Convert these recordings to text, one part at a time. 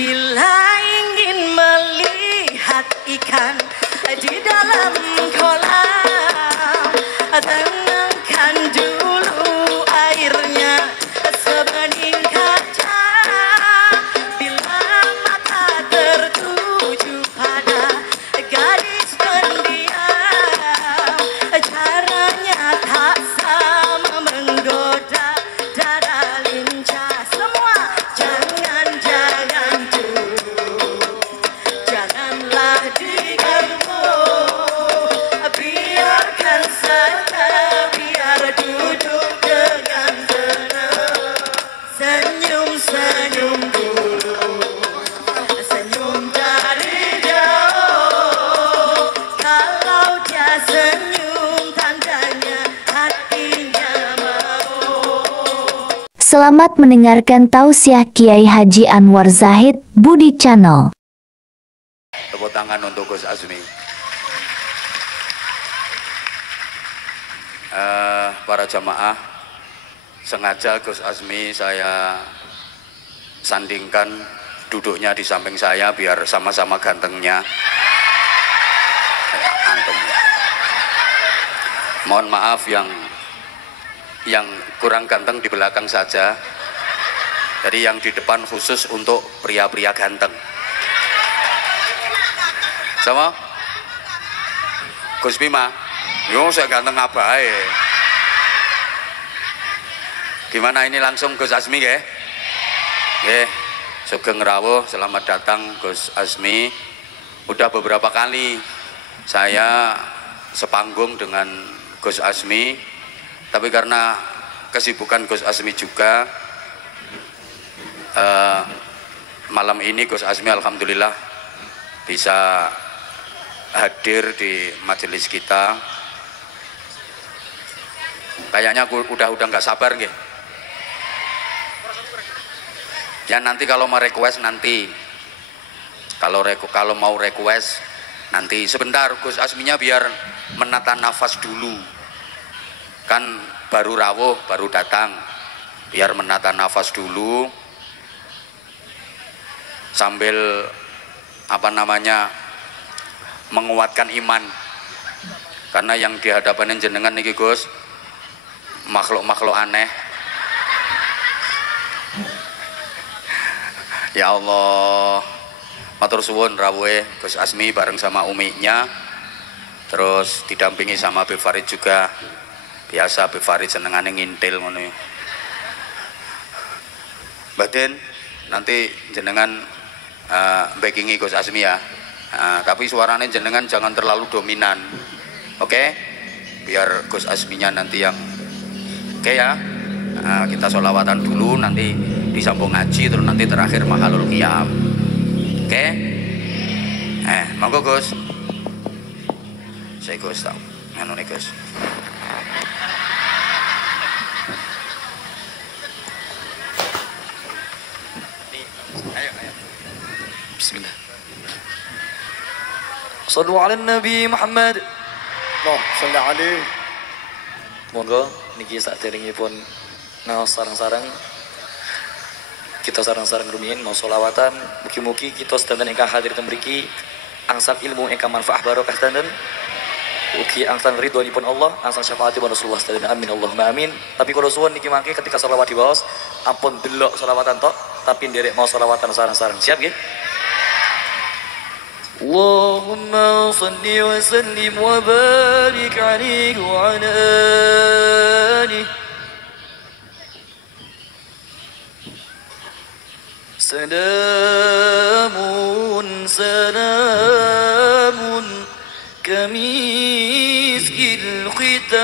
Bila ingin melihat ikan di dalam kolam, tenangkan dulu airnya sebening kaca. Bila mata tertuju pada gadis pendiam, caranya tak sama menggoda dada lincah. Semua jangan dulu, janganlah diganggu, biarkan saja, biar duduk dengan tenang. Senyum-senyum dulu, senyum dari jauh. Kalau dia senyum, tandanya hatinya mau. Selamat mendengarkan tausiah Kiai Haji Anwar Zahid Budi Channel. Tepuk tangan untuk Gus Azmi. Para jamaah, sengaja Gus Azmi saya sandingkan duduknya di samping saya biar sama-sama gantengnya. Antum. Mohon maaf yang kurang ganteng di belakang saja. Jadi yang di depan khusus untuk pria-pria ganteng. Sama? Gus Bima, yo saya ganteng apa ya? Gimana ini langsung Gus Azmi ya? Sugeng rawuh, selamat datang Gus Azmi. Udah beberapa kali saya sepanggung dengan Gus Azmi, tapi karena kesibukan Gus Azmi juga, malam ini Gus Azmi alhamdulillah bisa hadir di majelis kita. Kayaknya udah nggak sabar nggih. Ya nanti kalau mau request nanti, kalau mau request nanti. Sebentar Gus Azminya biar menata nafas dulu, kan baru rawuh, baru datang, biar menata nafas dulu sambil menguatkan iman, karena yang dihadapan jenengan niki Gus makhluk-makhluk aneh. Ya Allah, matur suwun rawuhe Gus Azmi bareng sama uminya, terus didampingi sama Beb Farid juga. Biasa Beb Farid senengane ngintil ngono. Batin nanti jenengan backingi Gus Azmi ya. Tapi suaranya jenengan jangan terlalu dominan. Oke? Biar Gus Azminya nanti yang oke ya. Kita sholawatan dulu, nanti disambung ngaji, terus nanti terakhir mahalul qiyam. Oke? Monggo Gus. Saya Gus tau. Anu nih Gus. Ayo. Bismillah. Sallu ala Nabi Muhammad. Sallu alaihi. Monggo niki saderengipun ngaos sareng-sareng kita sareng-sareng rumiyin mau sholawatan. Mugi-mugi kita sedanten ingkang hadir teng mriki angsal ilmu ingkang manfaat barokah sedanten. Ugi angsal ridhonipun Allah, angsal syafaatipun Rasulullah sedanten. Amin Allahumma amin. Tapi kula suwun niki mangke ketika sholawat diwaos ampun delok sholawatan tok, tapi nderek mau sholawatan sareng-sareng. Siap nggih? Allahumma shalli wa sallim wa barik alaihi wa ala alihi. Salamun kamiskil khitam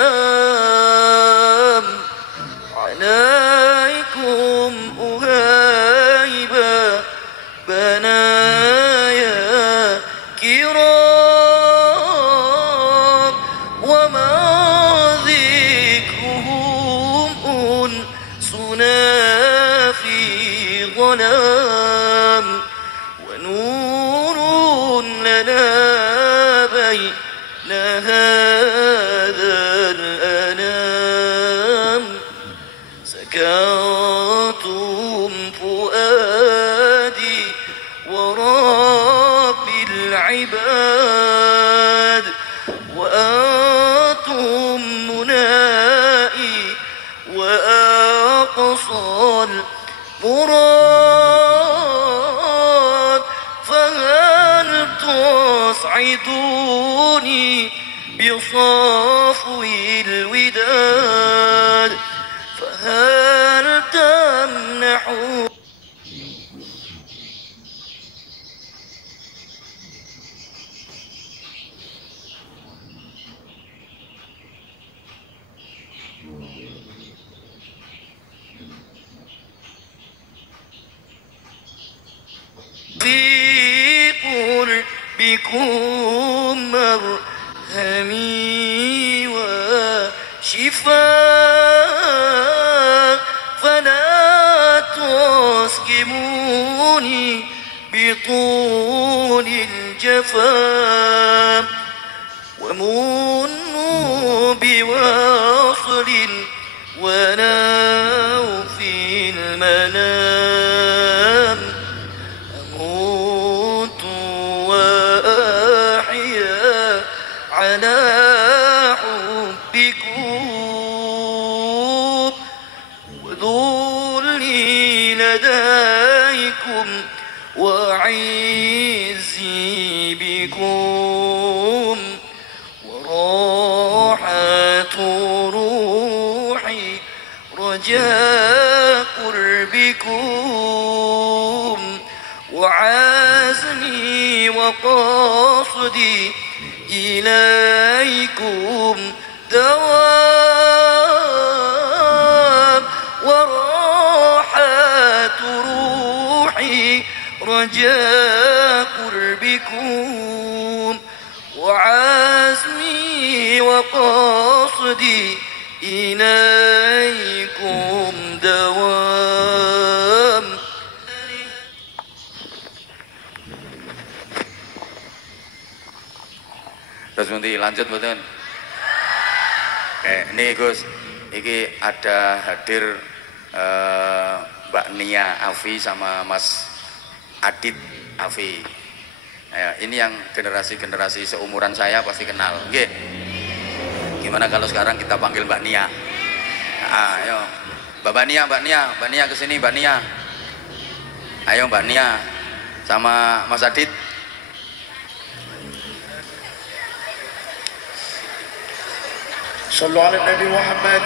alaikum uhaiba banaya kiram wa ma dhikruhum sunafi dhalam wa nurun lana bayna توعدوني بصفو الوداد فهل تمنحون في قربكم مرهمي وشفاء فلا تسقموني بطول الجفا ومنوا بوصل ولو في المنام أموت وأحيا على حبكم وذلي لديكم وعزي بكم وراحة روحي رجاء قربكم وعزمي وقصدي إليكم دوام وراحة روحي رجاء قربكم وعزمي وقصدي إليكم دوام. Terus nanti lanjut betul. Ini Gus, ini ada hadir Mbak Nia Afi sama Mas Adit Afi. Ya, ini yang generasi-generasi seumuran saya pasti kenal. Oke. Gimana kalau sekarang kita panggil Mbak Nia? Ayo, Mbak Nia kesini Mbak Nia. Ayo Mbak Nia sama Mas Adit. صلوا على النبي محمد.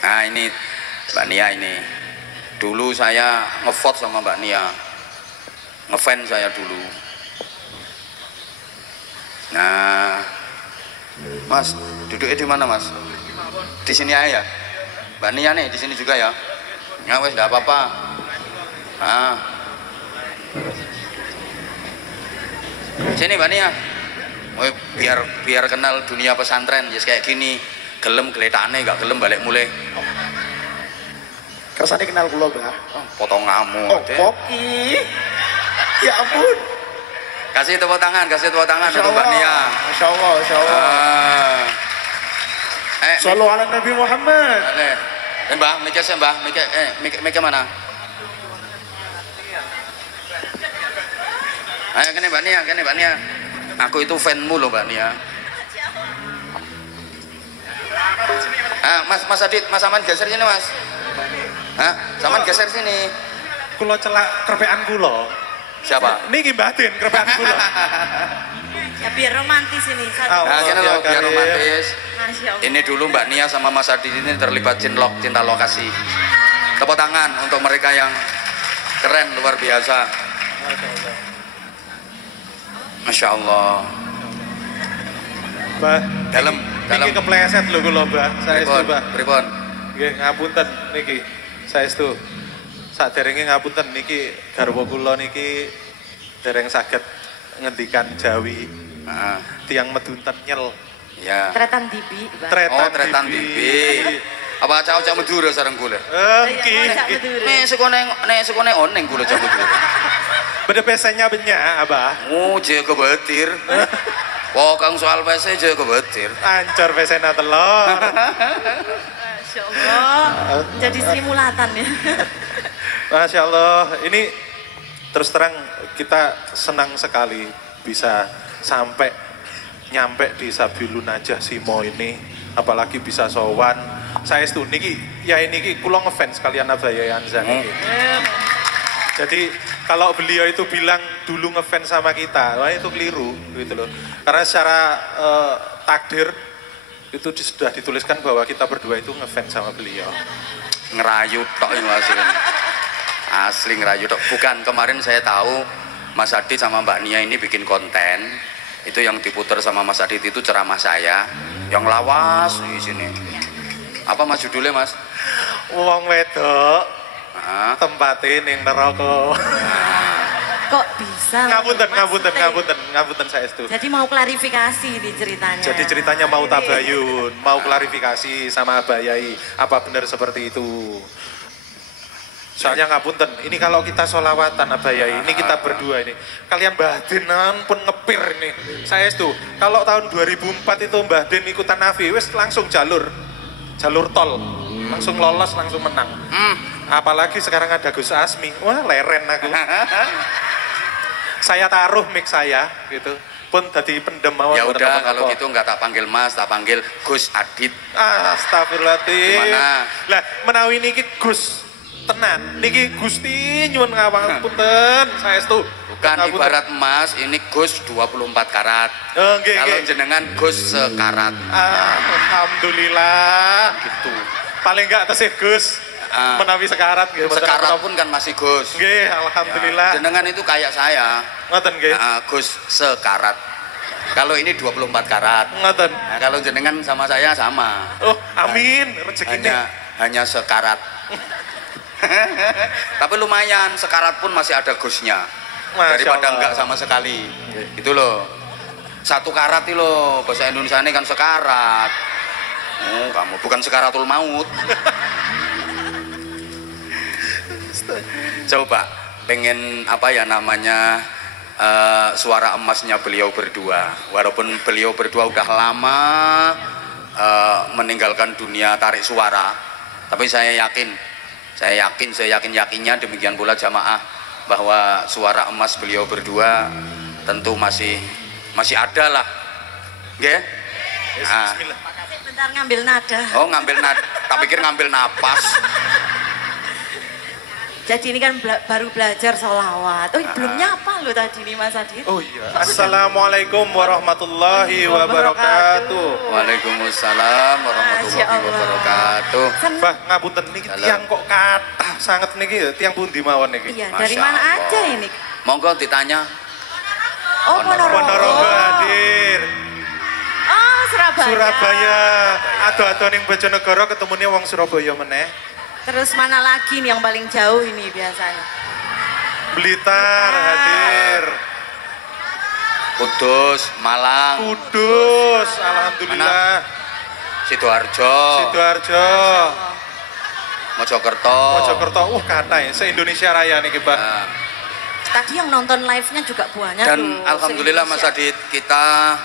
Nah ini Mbak Nia ini. Dulu saya ngevote sama Mbak Nia, ngefans saya dulu. Nah, Mas, duduknya di mana Mas? Di sini aja ya. Mbak Nia nih di sini juga ya. Ya wes nggak apa-apa. Nah. Sini Mbak Nia. Biar kenal dunia pesantren ya kayak gini. Gelem geletakane gak gelem balik mulai. Kersane kenal kula, Mbah. Potong ngamu. Oh, kopi. Ya ampun. Kasih tepuk tangan untuk Mbak Nia. Masya Allah. Sallu ala Nabi Muhammad. Mbah, mikir mana? Ayo kene Mbak Nia. Aku itu fanmu loh Mbak Nia. Mas Adit, Mas Aman geser sini Mas. Saman geser sini. Kula celak kerpean kula. Siapa? Niki Mbah Din kerpean kula. Ya biar romantis ini. Kene loh, biar romantis. Masya Allah. Ini dulu Mbak Nia sama Mas Adit ini terlibat cinta lokasi. Tepuk tangan untuk mereka yang keren luar biasa. Masya Allah. Mbah, Dalam. Niki kepleset lho kula, Mbah. Saestu, Mbah. Pripun? Nggih, ngapunten niki. Saestu. Saderenge ngapunten niki garwa kula niki dereng saged ngendikan Jawi. Tiang medunten nyel. Ya. Tretan dibi, Mbak. Tretan tibi. Apa cah-cah Madura sareng kula? Nggih. Nek sekone oneng kula cah Madura. Beda pesenya benya, Abah. Jaga betir. Kang soal pese jaga betir. Ancur pesena telur. Masya Allah. Jadi simulatan ya. Masya Allah. Ini terus terang kita senang sekali bisa sampai nyampe di Sabilun Najah Simo ini, apalagi bisa sowan saestu niki ya niki kula ngefans kalian Abaya Anza niki. Jadi kalau beliau itu bilang dulu ngefans sama kita, wah itu keliru gitu loh. Karena secara takdir itu sudah dituliskan bahwa kita berdua itu ngefans sama beliau. Ngerayu tok ini asli ngerayu tok. Bukan, kemarin saya tahu Mas Adit sama Mbak Nia ini bikin konten. Itu yang diputar sama Mas Adit itu ceramah saya yang lawas di sini. Apa Mas judulnya Mas? Wong wedok tempatin yang neraka. Kok bisa? Ngapunten saestu. Jadi mau klarifikasi di ceritanya. Jadi ceritanya mau tabayun, mau klarifikasi sama Abayai, apa benar seperti itu? Soalnya ngapunten, ini kalau kita sholawatan Abayai, ini kita berdua ini, kalian Mbah Den pun ngepir ini. Saestu, kalau tahun 2004 itu Mbah Den ikutan Nafi, wes langsung jalur tol, langsung lolos, langsung menang. Apalagi sekarang ada Gus Asmi, wah leren aku. Saya taruh mic saya gitu, pun tadi pendem mawon. Ya udah kalau gitu nggak tak panggil Mas, tak panggil Gus Adit. Astagfirullahaladzim. Gimana? Lah menawi niki Gus tenan, niki Gusti nyuwun ngapunten, saestu. Bukan ibarat Mas, ini Gus 24 karat. Kalau jenengan Gus sekarat. Alhamdulillah. Gitu. Paling enggak tesih Gus. Menawi sekarat gitu. Sekarat pun kan masih Gus. Nggih, alhamdulillah. Ya, jenengan itu kayak saya. Ngoten nggih. Gus sekarat. Kalau ini 24 karat. Ngoten. Nah, kalau jenengan sama saya sama. Oh, amin. Rezekine hanya sekarat. Tapi lumayan, sekarat pun masih ada Gusnya. Daripada enggak sama sekali. Itu loh. 1 karat itu loh, bahasa Indonesia ini kan sekarat. Oh, kamu bukan sekaratul maut. Coba pengen apa ya namanya suara emasnya beliau berdua. Walaupun beliau berdua udah lama meninggalkan dunia tarik suara, tapi saya yakinnya demikian pula jamaah bahwa suara emas beliau berdua tentu masih ada lah. Nggih? Bismillah. Bentar ngambil nada. Oh, ngambil nada. Tak pikir ngambil napas. Jadi ini kan baru belajar sholawat. Oh, belum nyapa lo tadi nih Mas Adit. Oh iya. Assalamualaikum warahmatullahi wabarakatuh. Waalaikumsalam warahmatullahi wabarakatuh. Bah, ngapunten niki tiang kok kathah sanget niki ya, tiang pundi mawon niki? Iya, dari mana aja ini? Monggo ditanya. Oh, Ponorogo hadir. Oh, Surabaya. Ado-ado ning Bojonegoro ketemune wong Surabaya meneh. Terus mana lagi nih yang paling jauh ini biasanya? Blitar hadir. Kudus, Malang. Kudus, alhamdulillah. Sidoarjo. Mojokerto. Kathah se-Indonesia Raya niki, Pak. Tadi yang nonton live-nya juga banyak. Dan alhamdulillah Mas Adit, kita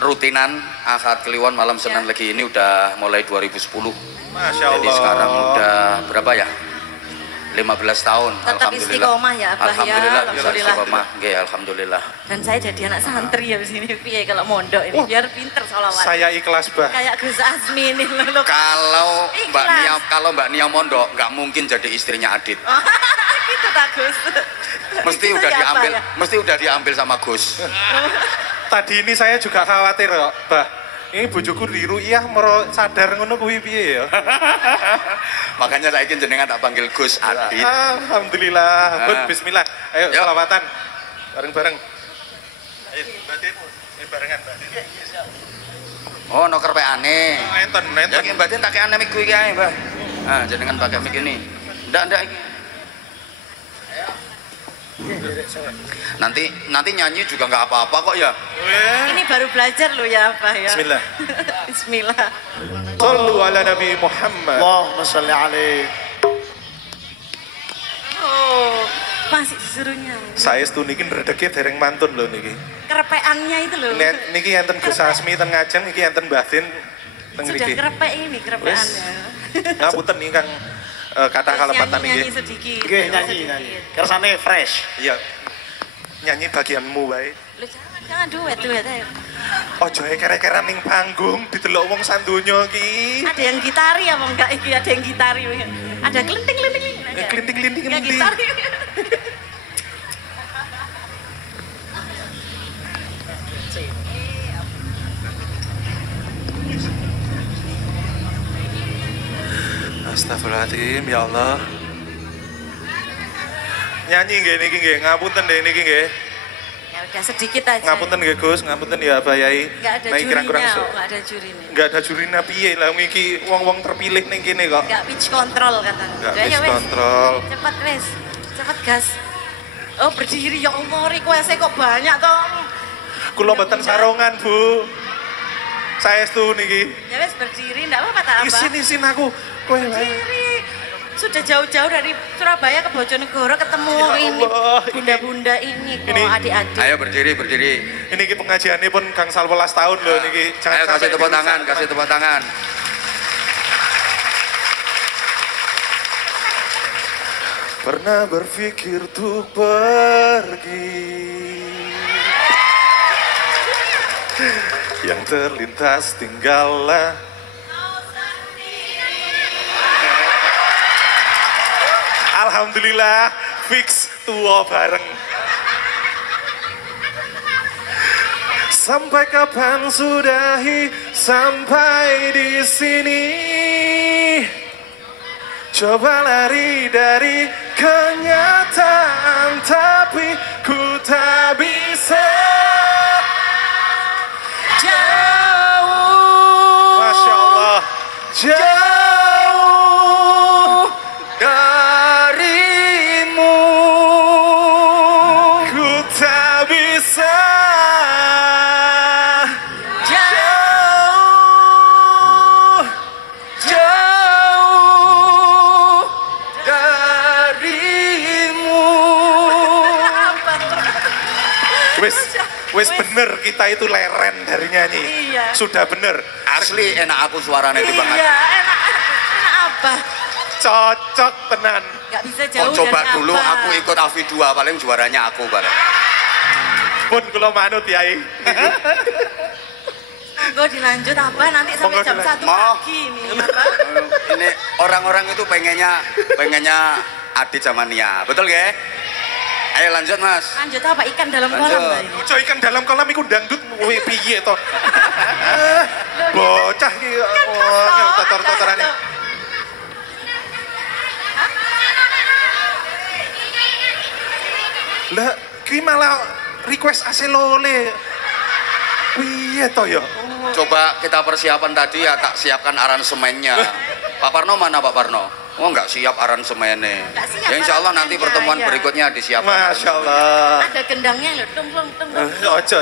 rutinan Ahad Kliwon malam Senin Legi ini udah mulai 2010. Masya Allah. Jadi sekarang udah berapa ya? 15 tahun. Tetap istiqomah ya Abah ya. Alhamdulillah. Alhamdulillah. Dan saya jadi anak santri ya di sini piye kalau mondok ini biar pinter sholawat. Saya ikhlas, Bah. Kayak Gus Asmi ini loh. Kalau Mbak Nia mondok nggak mungkin jadi istrinya Adit. Gitu tak Gus. Mesti udah diambil sama Gus. Tadi ini saya juga khawatir kok, Bah. Ini bojoku diru iya mero sadar ngono kuwi piye ya. Makanya saya ingin jenengan tak panggil Gus Adit. Alhamdulillah. Bismillah. Ayo selawatan. Bareng-bareng. Ayo, Mbak Den. Barengan, Mbak Den. Oh, no kerpeane. Enten. Ya Mbak Den tak ane mik kuwi kae, Mbah. Ah, jenengan pakai mik ini. Ndak iki. Nanti nyanyi juga nggak apa-apa kok ya. Ini baru belajar loh ya Pak ya. Bismillah. Bismillah. Shallu ala Nabi Muhammad. Allahumma shalli alaihi. Oh, masih disuruhnya. Saya niki redeke dereng mantun lho niki. Kerepeannya itu loh. Niki enten Gus Asmi ten Ngajeng, niki enten Mbah Den teng mriki. Sudah kerepek ini kerepeannya. Ngapunten nih Kang. Kata kalepatan nyanyi sedikit. Nggih nyanyi. Kersane fresh. Iya. Nyanyi bagianmu wae. Loh, jangan Jangan duet ayo. Ojo kere-keran ning panggung didelok wong sandonya iki. Ada yang gitari apa enggak iki? Ada yang gitari. Ada kelinting-kelinting. Kelinting-kelinting Ya endi? gitari. Astagfirullahaladzim, ya Allah. Nyanyi nggih niki nggih, ngapunten deh niki nggih. Ya udah sedikit aja. Ngapunten nggih Gus, ngapunten ya Pak Yai. Enggak ada Nah, jurinya, kurang enggak ada jurinya. Enggak ada jurina piye lah iki wong-wong terpilih ning kene kok. Enggak pitch control katanya. Enggak Udah, ya, pitch wes. control. Cepet wes. Cepet gas. Oh berdiri ya Allah, request-nya kok banyak toh. Kula mboten sarongan, Bu. Saestu niki. Ya wes berdiri, enggak apa-apa tak apa. Isin aku. Kowe wae. Berdiri. Sudah jauh-jauh dari Surabaya ke Bojonegoro ketemu Ya ini Allah, bunda-bunda ini kok ini- adik-adik. Ayo berdiri. Ini ki pengajiannya pun gangsal 11 tahun loh niki. Ayo kasih tepuk dirusak. tangan, kasih tepuk tangan. Pernah berpikir untuk pergi, yang terlintas tinggallah. Alhamdulillah fix tua bareng. Sampai kapan sudahi sampai di sini? Coba lari dari kenyataan, tapi ku tak bisa. Jauh. Masya Allah, jauh darimu, ku tak bisa. Jauh, jauh darimu. Wes bener kita itu leren dari nyanyi. Iya. Sudah bener. Asli enak aku suaranya itu banget. Iya, enak apa? Cocok tenan. Gak bisa Oh, jauh coba dari dulu apa. aku ikut AV 2 paling juaranya aku bareng. Pun kula manut Yai. Monggo dilanjut apa nanti sampai Monggo jam dilanjut. 1 Mau. pagi nih apa? Ini orang-orang itu pengennya Adit sama Nia. Betul gak? Ayo lanjut Mas. Lanjut apa ikan dalam Lanjut. kolam Mbak ini? Ojo ikan dalam kolam iku dangdut piye to. Bocah iki kotor-kotorane. Lah ki malah request aselole. Piye to ya? Coba kita persiapan tadi ya tak siapkan aransemennya. Pak Parno mana Pak Parno? Oh nggak siap aransemennya. Nggak siap Ya insya Allah nanti aransemennya, pertemuan ya. berikutnya disiapkan. Masya Allah. Ada gendangnya loh, tung. Ojo.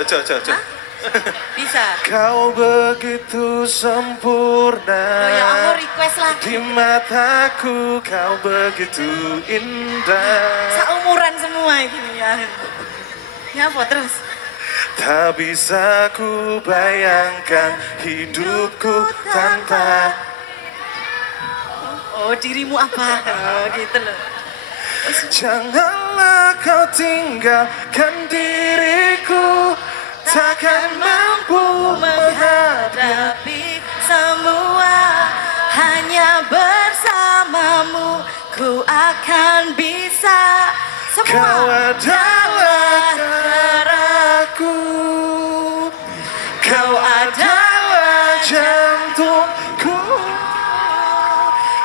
Bisa. Kau begitu sempurna. Oh ya Allah request lagi. Di mataku kau begitu indah. Seumuran semua ini ya. Ya apa terus? Tak bisa ku bayangkan hidupku tanpa. Oh dirimu apa? Oh gitu loh. Janganlah kau tinggalkan diriku, takkan mampu Menghadapi semua, hanya bersamamu ku akan bisa. Kau Semua adalah darahku, kau adalah jantungku,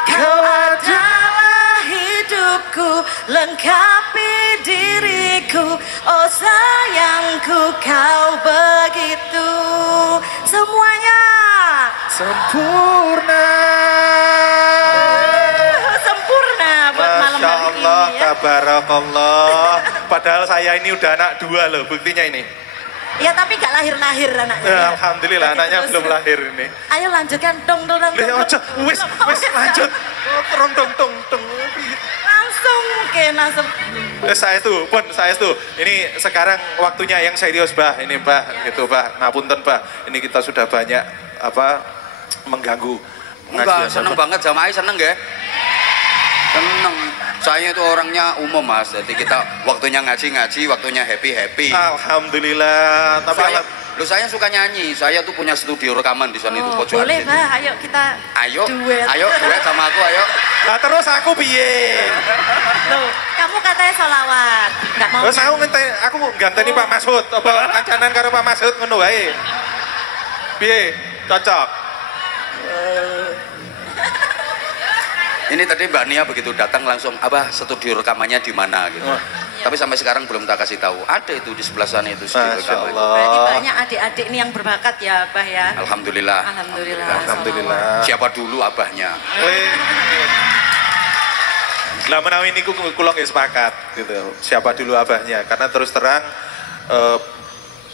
Kau adalah hidupku, lengkapi diriku. Oh sayangku, kau begitu semuanya sempurna. sempurna buat malam Masya hari Allah, ini ya. tabarakallah. Padahal saya ini udah anak 2 loh, buktinya ini. Ya tapi gak lahir-lahir anaknya. ya. Alhamdulillah Jadi anaknya terus. belum lahir ini. Ayo lanjutkan dong. Lihat aja, wis lanjut. Terong dong. Langsung langsung. Saya itu. Ini sekarang waktunya yang serius, Bah. Ini, Bah, gitu, Bah. Ngapunten, Bah. Ini kita sudah banyak mengganggu Enggak, seneng banget jamaah seneng gak? Tenang. Saya itu orangnya umum Mas. Jadi kita waktunya ngaji-ngaji, waktunya happy-happy. Alhamdulillah. Tapi saya suka nyanyi. Saya tuh punya studio rekaman di sana itu. Boleh, Mbak. Ayo kita duet. Ayo duet sama aku, ayo. Nah, terus aku piye? Loh, kamu katanya solawat. Enggak mau. Terus aku ganteni Pak Masud. Apa kancanan karo Pak Masud ngono wae. Piye? Cocok. Ini tadi Mbak Nia begitu datang langsung studio rekamannya di mana gitu. Tapi sampai sekarang belum tak kasih tahu. Ada itu di sebelah sana itu studio rekaman. Berarti banyak adik-adik nih yang berbakat ya, Abah ya. Alhamdulillah. Alhamdulillah. Siapa dulu abahnya? Lah menawi niku kula nggih sepakat gitu. Siapa dulu abahnya? Karena terus terang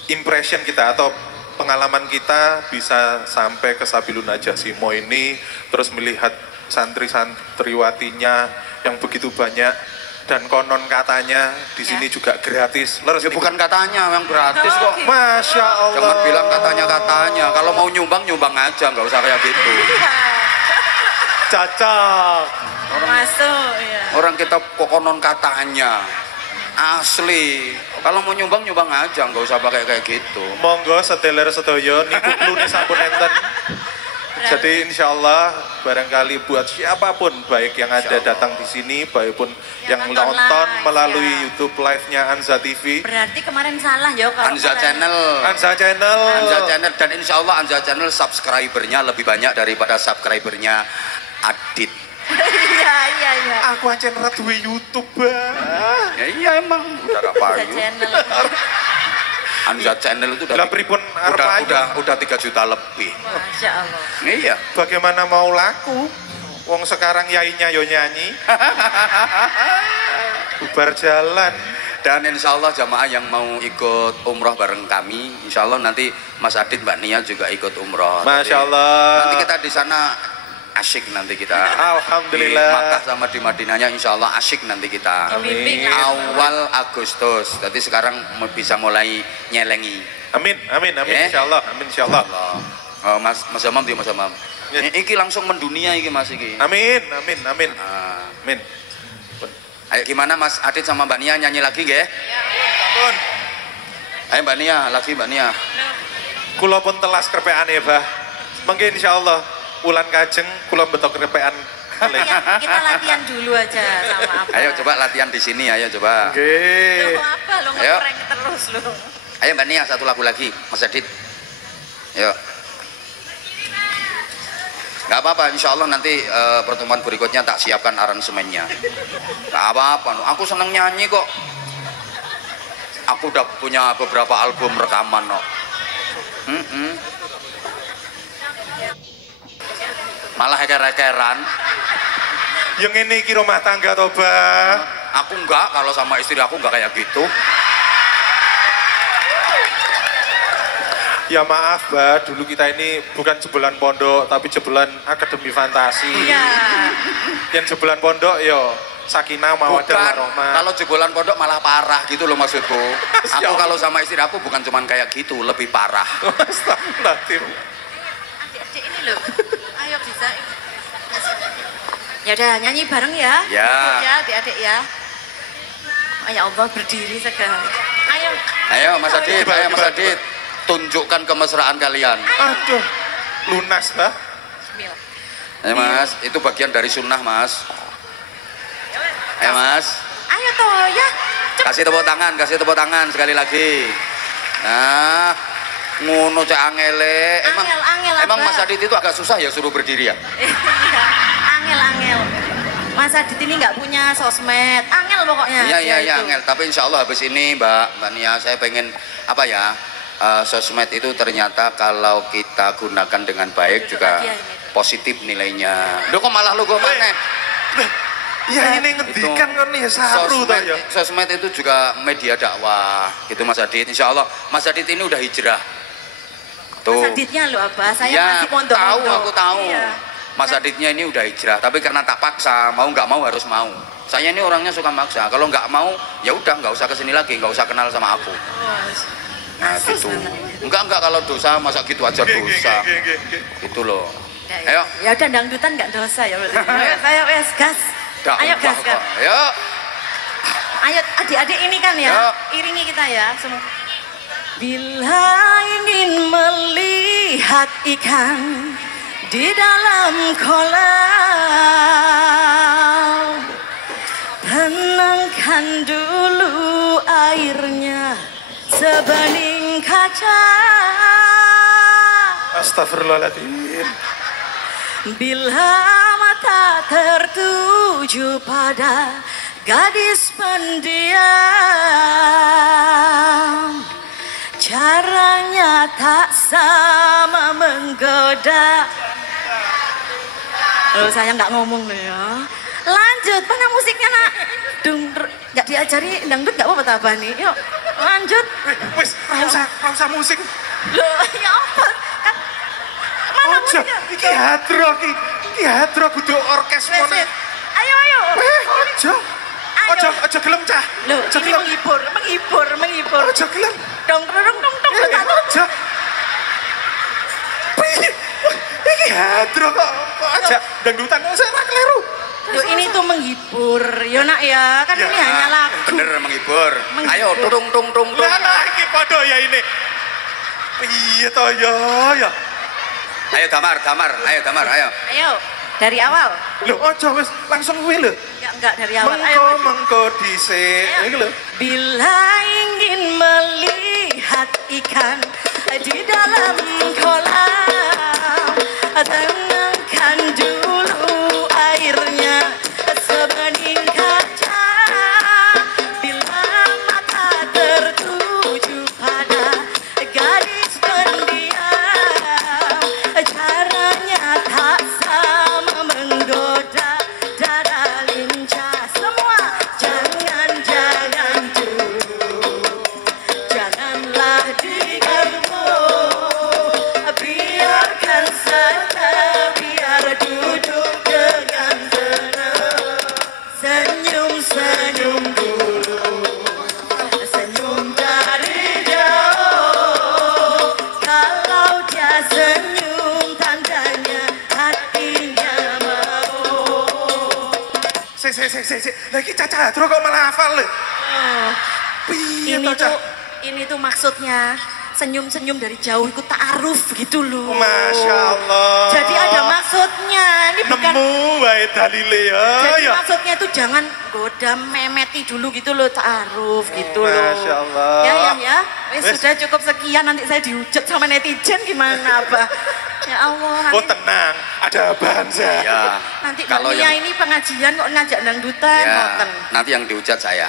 impression kita atau pengalaman kita bisa sampai ke Sabilun Najah Simo ini, terus melihat santri-santriwatinya yang begitu banyak, dan konon katanya di sini juga gratis. Ya bukan katanya, yang gratis kok. Masya Allah. Jangan bilang katanya. Kalau mau nyumbang aja, nggak usah kayak gitu. Cocok. Masuk ya. Orang kita kok konon katanya. Asli. Kalau mau nyumbang aja, nggak usah pakai kayak gitu. Monggo sedeler sedaya niku klune sampun enten. Jadi insya Allah barangkali buat siapapun, baik yang ada datang di sini, baik pun yang nonton melalui YouTube live-nya Anza TV. Berarti kemarin salah ya kalau Anza Channel. Dan insya Allah Anza Channel subscribernya lebih banyak daripada subscribernya Adit. Iya. Aku aja nerat duwe YouTube, Bah. Ya iya emang udah gak payu. Anza Channel itu udah 3 juta lebih. Masya Allah. Iya. Bagaimana mau laku? Wong sekarang yainya yo nyanyi. Bubar jalan. Dan insya Allah jamaah yang mau ikut umroh bareng kami, insya Allah nanti Mas Adit, Mbak Nia juga ikut umroh. Masya Allah. Nanti kita di sana asyik nanti kita. Alhamdulillah. Di Makkah sama di Madinahnya insya Allah asyik nanti kita. Amin. Awal Agustus. Jadi sekarang bisa mulai nyelengi. Amin. Insya Allah. Mas Amam di Mas Amam. Iki langsung mendunia iki Mas iki. Amin. Ayo gimana Mas Adit sama Mbak Nia nyanyi lagi nggih? Pun. Ayo Mbak Nia, lagi Mbak Nia. Kula pun telas krepekan ya, Bah. Mungkin insya Allah ulan kajeng kula betok krepekan. Kita latihan dulu aja sama apa. Ayo coba latihan di sini, ayo coba. Oke. Loh, apa lo ngepreng terus lo. Ayo Mbak Nia, satu lagu lagi, Mas Adit. Yuk. Gak apa-apa, insya Allah nanti pertemuan berikutnya tak siapkan aransemennya. Gak apa-apa, aku seneng nyanyi kok. Aku udah punya beberapa album rekaman kok. Malah heker-hekeran. Yang ini iki rumah tangga toh, Bah. Aku enggak, kalau sama istri aku enggak kayak gitu. Ya maaf, Bah, dulu kita ini bukan jebolan pondok, tapi jebolan akademi fantasi. Iya. Yang jebolan pondok, yo sakinah mawaddah warahmah. Kalau jebolan pondok malah parah gitu loh maksudku. Aku kalau sama istri aku bukan cuman kayak gitu, lebih parah. Astagfirullahaladzim. Adik-adik ini loh. Ayo bisa. Ya udah nyanyi bareng ya. Ya. Ya adik-adik ya. Oh, ya Allah berdiri segala. Ayo Mas Adit, tunjukkan kemesraan kalian. Aduh, lunas, Bah. Bismillah. Ayo Mas, itu bagian dari sunnah Mas. Ayo Mas. Ayo toh ya. Kasih tepuk tangan sekali lagi. Nah, ngono cek angele. Emang Mas Adit itu agak susah ya suruh berdiri ya? Angel. Mas Adit ini nggak punya sosmed. Angel pokoknya. Iya angel. Tapi insya Allah habis ini Mbak Nia saya pengen sosmed itu ternyata kalau kita gunakan dengan baik juga positif nilainya. Loh kok malah lu mana? Ya ini ngendikan kan nih saru toh ya. Sosmed itu juga media dakwah gitu Mas Adit. Insya Allah Mas Adit ini udah hijrah. Tuh. Mas Aditnya lo apa? Saya ya, masih pondok-pondok. Aku tahu. Iya. Mas Aditnya ini udah hijrah, tapi karena tak paksa, mau nggak mau harus mau. Saya ini orangnya suka maksa. Kalau nggak mau, ya udah nggak usah kesini lagi, nggak usah kenal sama aku. Nah gitu. Enggak kalau dosa masa gitu aja dosa. Itu loh. Ayo. Ya udah dangdutan nggak dosa ya. Ayo wes gas. Ayo gas kan. Ayo. Ayo adik-adik ini kan ya. Yo. Iringi kita ya semua. Bila ingin melihat ikan di dalam kolam, tenangkan dulu airnya sebening kaca. Astagfirullahaladzim. Bila mata tertuju pada gadis pendiam, caranya tak sama menggoda. Oh, saya nggak ngomong loh ya. Lanjut, mana musiknya nak? Dung, nggak diajari dangdut nggak apa-apa tabah nih. Yuk, lanjut. Wis, rasa musik. Loh, ya apa? Kan, mana Ojo, musiknya? iki hadro kudu orkes Wes, ngono. wes. Ayo, ayo. Ojo. Ojo gelem cah. Loh, Ojo ini gelem. menghibur. Ojo gelem. Dong, satu. Ojo. Iki hadro kok aja dangdutan saya ora keliru. Loh, ini tuh menghibur, ya nak ya, kan Ya, ini hanya lagu. Bener menghibur. Ayo tung. Lah iki padha ya ini. Piye to ya. Ayo damar, ayo. Ayo, dari awal. Lho ojo wis langsung kuwi lho. Ya enggak dari awal. Ayo. Mengko dhisik. Iki lho. Bila ingin melihat ikan di dalam kolam, tenangkan dulu airnya sebening kaca. Bila mata tertuju pada gadis pendiam, caranya tak sama menggoda dada lincah. Semua jangan dulu, janganlah diganggu, biarkan saja, biar duduk dengan tenang. Senyum dulu, senyum dari jauh. Kalau dia senyum tandanya hatinya mau. Sik. Lah iki caca hadro kok malah hafal lho. Piye Ini to cah? tuh, ini tuh maksudnya senyum-senyum dari jauh itu ta'aruf gitu loh. Masya Allah. Jadi ada maksudnya. Ini bukan. Nemu wae dalile ya. Jadi Ya. maksudnya itu jangan goda memeti dulu gitu loh, ta'aruf gitu loh. Masya Allah. Ya. Wes, Wes. sudah cukup sekian, nanti saya dihujat sama netizen gimana Abah. Ya Allah, Oh nanti, tenang, ada bahan saya. Ya. nanti Kalau Mania yang ini pengajian kok ngajak dangdutan. ya, ngoten. nanti yang dihujat saya.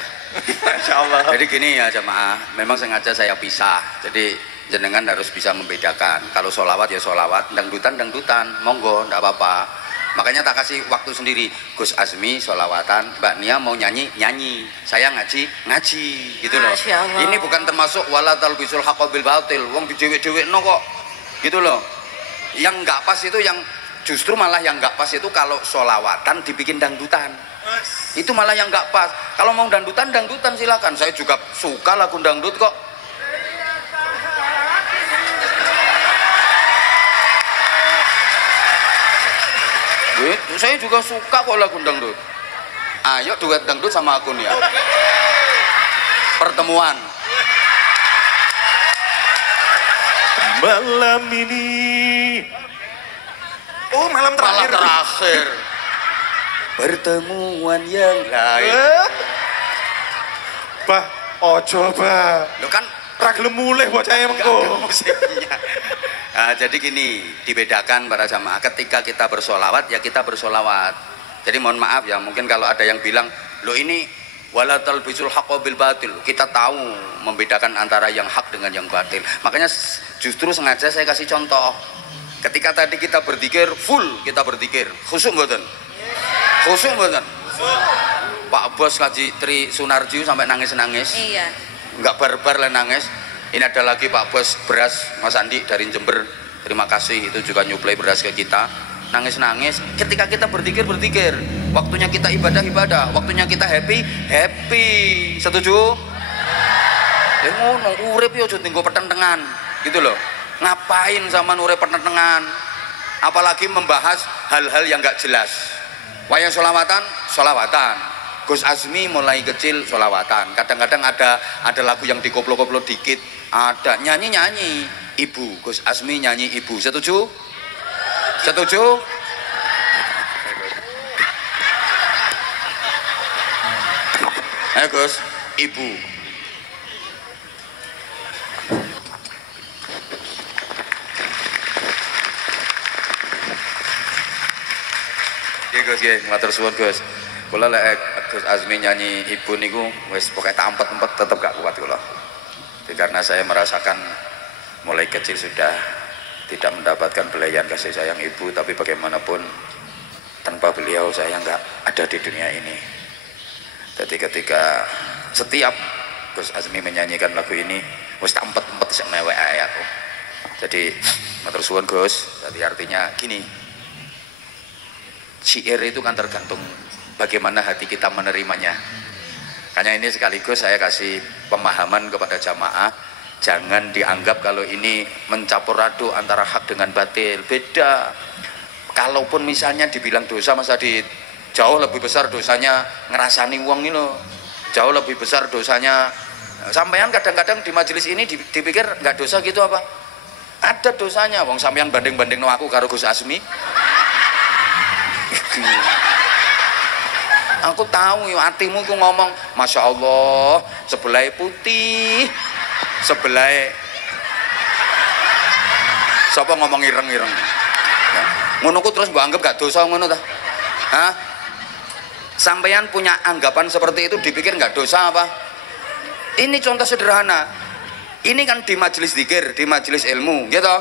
Masya Allah. Jadi gini ya jemaah, memang sengaja saya pisah. Jadi jenengan harus bisa membedakan. Kalau sholawat ya sholawat, dangdutan, monggo, ndak apa-apa. Makanya tak kasih waktu sendiri. Gus Azmi sholawatan, Mbak Nia mau nyanyi, saya ngaji, gitu loh. Masya Allah. Ini bukan termasuk wala talbisul haqqa bil batil. Wong didewek-dewekno kok, gitu loh. Yang nggak pas itu justru malah yang nggak pas itu kalau sholawatan dibikin dangdutan. Itu malah yang nggak pas. Kalau mau dangdutan silakan. Saya juga suka lagu dangdut kok. Saya juga suka kok lagu dangdut. Ayo duet dangdut sama aku nih ya. Pertemuan. Malam ini. Oh malam Malam terakhir. terakhir. Pertemuan yang lain. Bah, ojo bah. Lo kan Ra gelem mulih bocahnya nggak ada mengko. musiknya. Nah, jadi gini, dibedakan para jamaah. Ketika kita bersolawat, ya kita bersolawat. Jadi mohon maaf ya, mungkin kalau ada yang bilang, lo ini wala talbisul haqqa bil batil. Kita tahu membedakan antara yang hak dengan yang batil. Makanya justru sengaja saya kasih contoh. Ketika tadi kita berzikir, full kita berzikir. Khusyuk mboten? Khusyuk mboten? Pak Bos Kaji Tri Sunarji sampai nangis-nangis. Iya. Enggak barbar lah nangis. Ini ada lagi Pak Bos beras Mas Andi dari Jember, terima kasih, itu juga nyuplai beras ke kita. Nangis-nangis ketika kita berzikir, waktunya kita ibadah, waktunya kita happy. Setuju? Ngono urip yo aja tinggo petentengan gitu loh. Ngapain sama urip petentengan, apalagi membahas hal-hal yang enggak jelas. Wayang sholawatan sholawatan. Gus Azmi mulai kecil sholawatan. Kadang-kadang ada lagu yang dikoplo-koplo dikit, ada nyanyi-nyanyi. Ibu, Gus Azmi nyanyi ibu. Setuju? Setuju? Ayo Gus, ibu. Gus nggih, matur suwun Gus. Kula lek Gus Azmi nyanyi ibu niku wis pokoke tampet-empet tetep gak kuat kula. Karena saya merasakan mulai kecil sudah tidak mendapatkan belayan kasih sayang ibu, tapi bagaimanapun tanpa beliau saya nggak ada di dunia ini. Jadi ketika setiap Gus Azmi menyanyikan lagu ini wis tampet-empet sing mewek ae aku. Jadi matur suwun Gus. Jadi artinya gini, syair itu kan tergantung bagaimana hati kita menerimanya. Hanya ini sekaligus saya kasih pemahaman kepada jamaah, jangan dianggap kalau ini mencampur aduk antara hak dengan batil. Beda. Kalaupun misalnya dibilang dosa Mas Adit, jauh lebih besar dosanya ngerasani wong ini loh. Jauh lebih besar dosanya. Sampean kadang-kadang di majelis ini dipikir nggak dosa gitu apa? Ada dosanya. Wong sampean banding-banding no aku karo Gus Azmi. Aku tahu ya hatimu ku ngomong Masya Allah sebelah putih sebelah siapa ngomong ireng-ireng ya. Ngono ku terus mbok anggap gak dosa ngono ta? Hah? Sampeyan punya anggapan seperti itu dipikir gak dosa apa? Ini contoh sederhana. Ini kan di majelis zikir, di majelis ilmu gitu.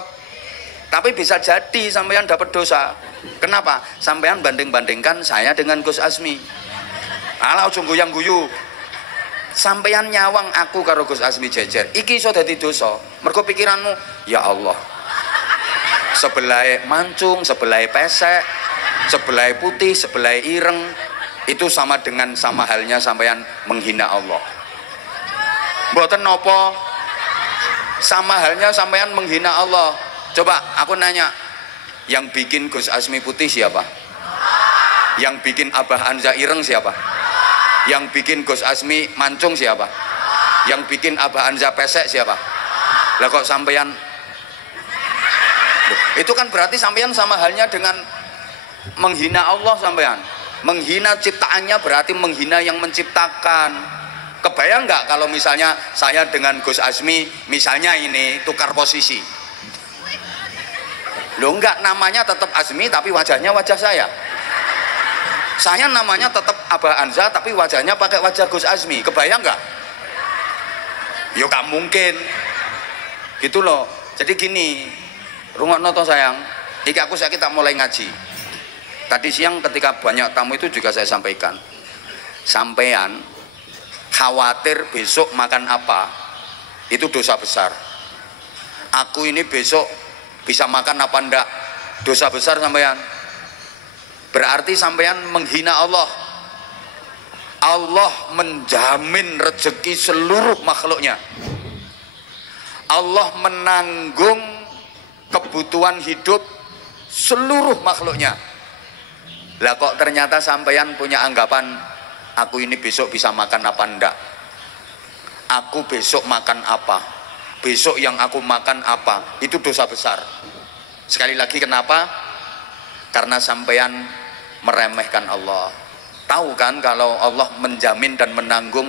Tapi bisa jadi sampeyan dapat dosa. Kenapa? Sampeyan banding-bandingkan saya dengan Gus Azmi. Alah ujung guyang-guyu. Sampeyan nyawang aku karo Gus Azmi jejer. Iki iso dadi dosa. Mergo pikiranmu, ya Allah. Sebelah mancung, sebelah pesek, sebelah putih, sebelah ireng, itu sama dengan sama halnya sampeyan menghina Allah. Mboten napa? Sama halnya sampeyan menghina Allah. Coba aku nanya, yang bikin Gus Azmi putih siapa? Yang bikin Abah Anza ireng siapa? Yang bikin Gus Azmi mancung siapa? Yang bikin Abah Anza pesek siapa? Lah kok sampeyan? Itu kan berarti sampeyan sama halnya dengan menghina Allah sampeyan. Menghina ciptaannya berarti menghina yang menciptakan. Kebayang nggak kalau misalnya saya dengan Gus Azmi misalnya ini tukar posisi? Loh enggak, namanya tetap Azmi tapi wajahnya wajah saya. Saya namanya tetap Abah Anza tapi wajahnya pakai wajah Gus Azmi. Kebayang nggak? Yo gak mungkin. Gitu loh. Jadi gini, rungokno to sayang. Iki aku saiki tak mulai ngaji. Tadi siang ketika banyak tamu itu juga saya sampaikan. Sampean khawatir besok makan apa? Itu dosa besar. Aku ini besok bisa makan apa ndak? Dosa besar sampean. Berarti sampean menghina Allah. Allah menjamin rezeki seluruh makhluknya. Allah menanggung kebutuhan hidup seluruh makhluknya. Lah kok ternyata sampean punya anggapan aku ini besok bisa makan apa ndak? Aku besok makan apa? Besok yang aku makan apa? Itu dosa besar. Sekali lagi kenapa? Karena sampean meremehkan Allah. Tahu kan kalau Allah menjamin dan menanggung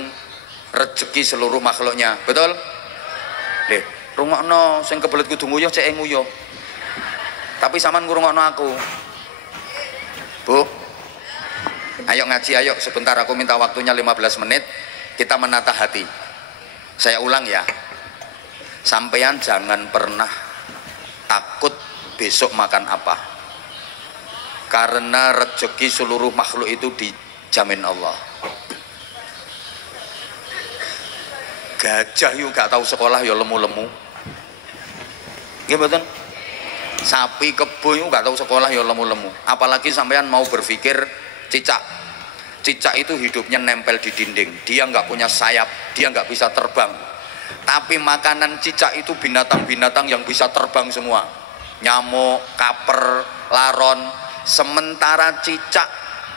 rezeki seluruh makhluknya, betul? Deh, rungokno sing kebelet kudu nguyuh cek nguyuh. Tapi sampean ngrungokno aku. Bu, ayo ngaji, ayo sebentar aku minta waktunya 15 menit. Kita menata hati. Saya ulang ya. Sampean jangan pernah takut besok makan apa. Karena rezeki seluruh makhluk itu dijamin Allah. Gajah yuk gak tahu sekolah ya lemu-lemu. Nggih mboten? Sapi kebo yuk gak tahu sekolah ya lemu-lemu. Apalagi sampean mau berpikir cicak. Cicak itu hidupnya nempel di dinding. Dia nggak punya sayap, dia nggak bisa terbang. Tapi makanan cicak itu binatang-binatang yang bisa terbang semua. Nyamuk, kaper, laron. Sementara cicak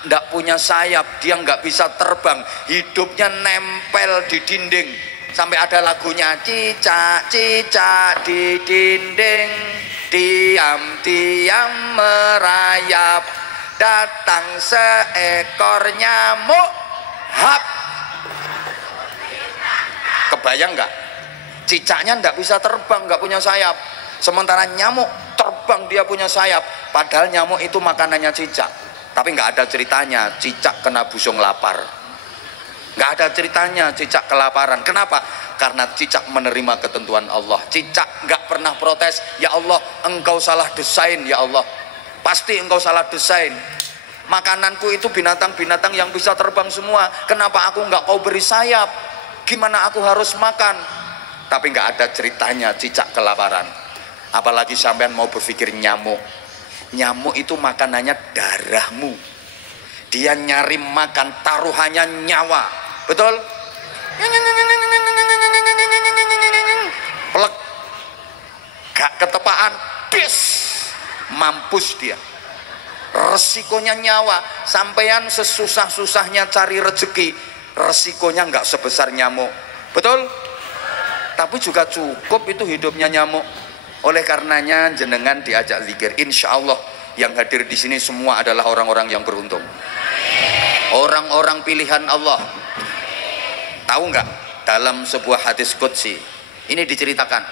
ndak punya sayap, dia nggak bisa terbang, hidupnya nempel di dinding. Sampai ada lagunya, cicak cicak di dinding, diam-diam merayap, datang seekor nyamuk, hap. Kebayang nggak? Cicaknya ndak bisa terbang, nggak punya sayap, sementara nyamuk terbang, dia punya sayap. Padahal nyamuk itu makanannya cicak, tapi nggak ada ceritanya cicak kena busung lapar. Nggak ada ceritanya cicak kelaparan. Kenapa? Karena cicak menerima ketentuan Allah. Cicak nggak pernah protes, ya Allah engkau salah desain, ya Allah pasti engkau salah desain. Makananku itu binatang-binatang yang bisa terbang semua, kenapa aku nggak kau beri sayap? Gimana aku harus makan? Tapi nggak ada ceritanya cicak kelaparan. Apalagi sampean mau berpikir nyamuk. Nyamuk itu makanannya darahmu, dia nyari makan, taruhannya nyawa. Betul? Plek, gak ketepaan, bis, mampus dia. Resikonya nyawa. Sampean sesusah-susahnya cari rezeki, resikonya nggak sebesar nyamuk. Betul? Tapi juga cukup itu hidupnya nyamuk. Oleh karenanya jenengan diajak zikir. Insya Allah yang hadir di sini semua adalah orang-orang yang beruntung, orang-orang pilihan Allah. Tahu nggak, dalam sebuah hadis qudsi ini diceritakan,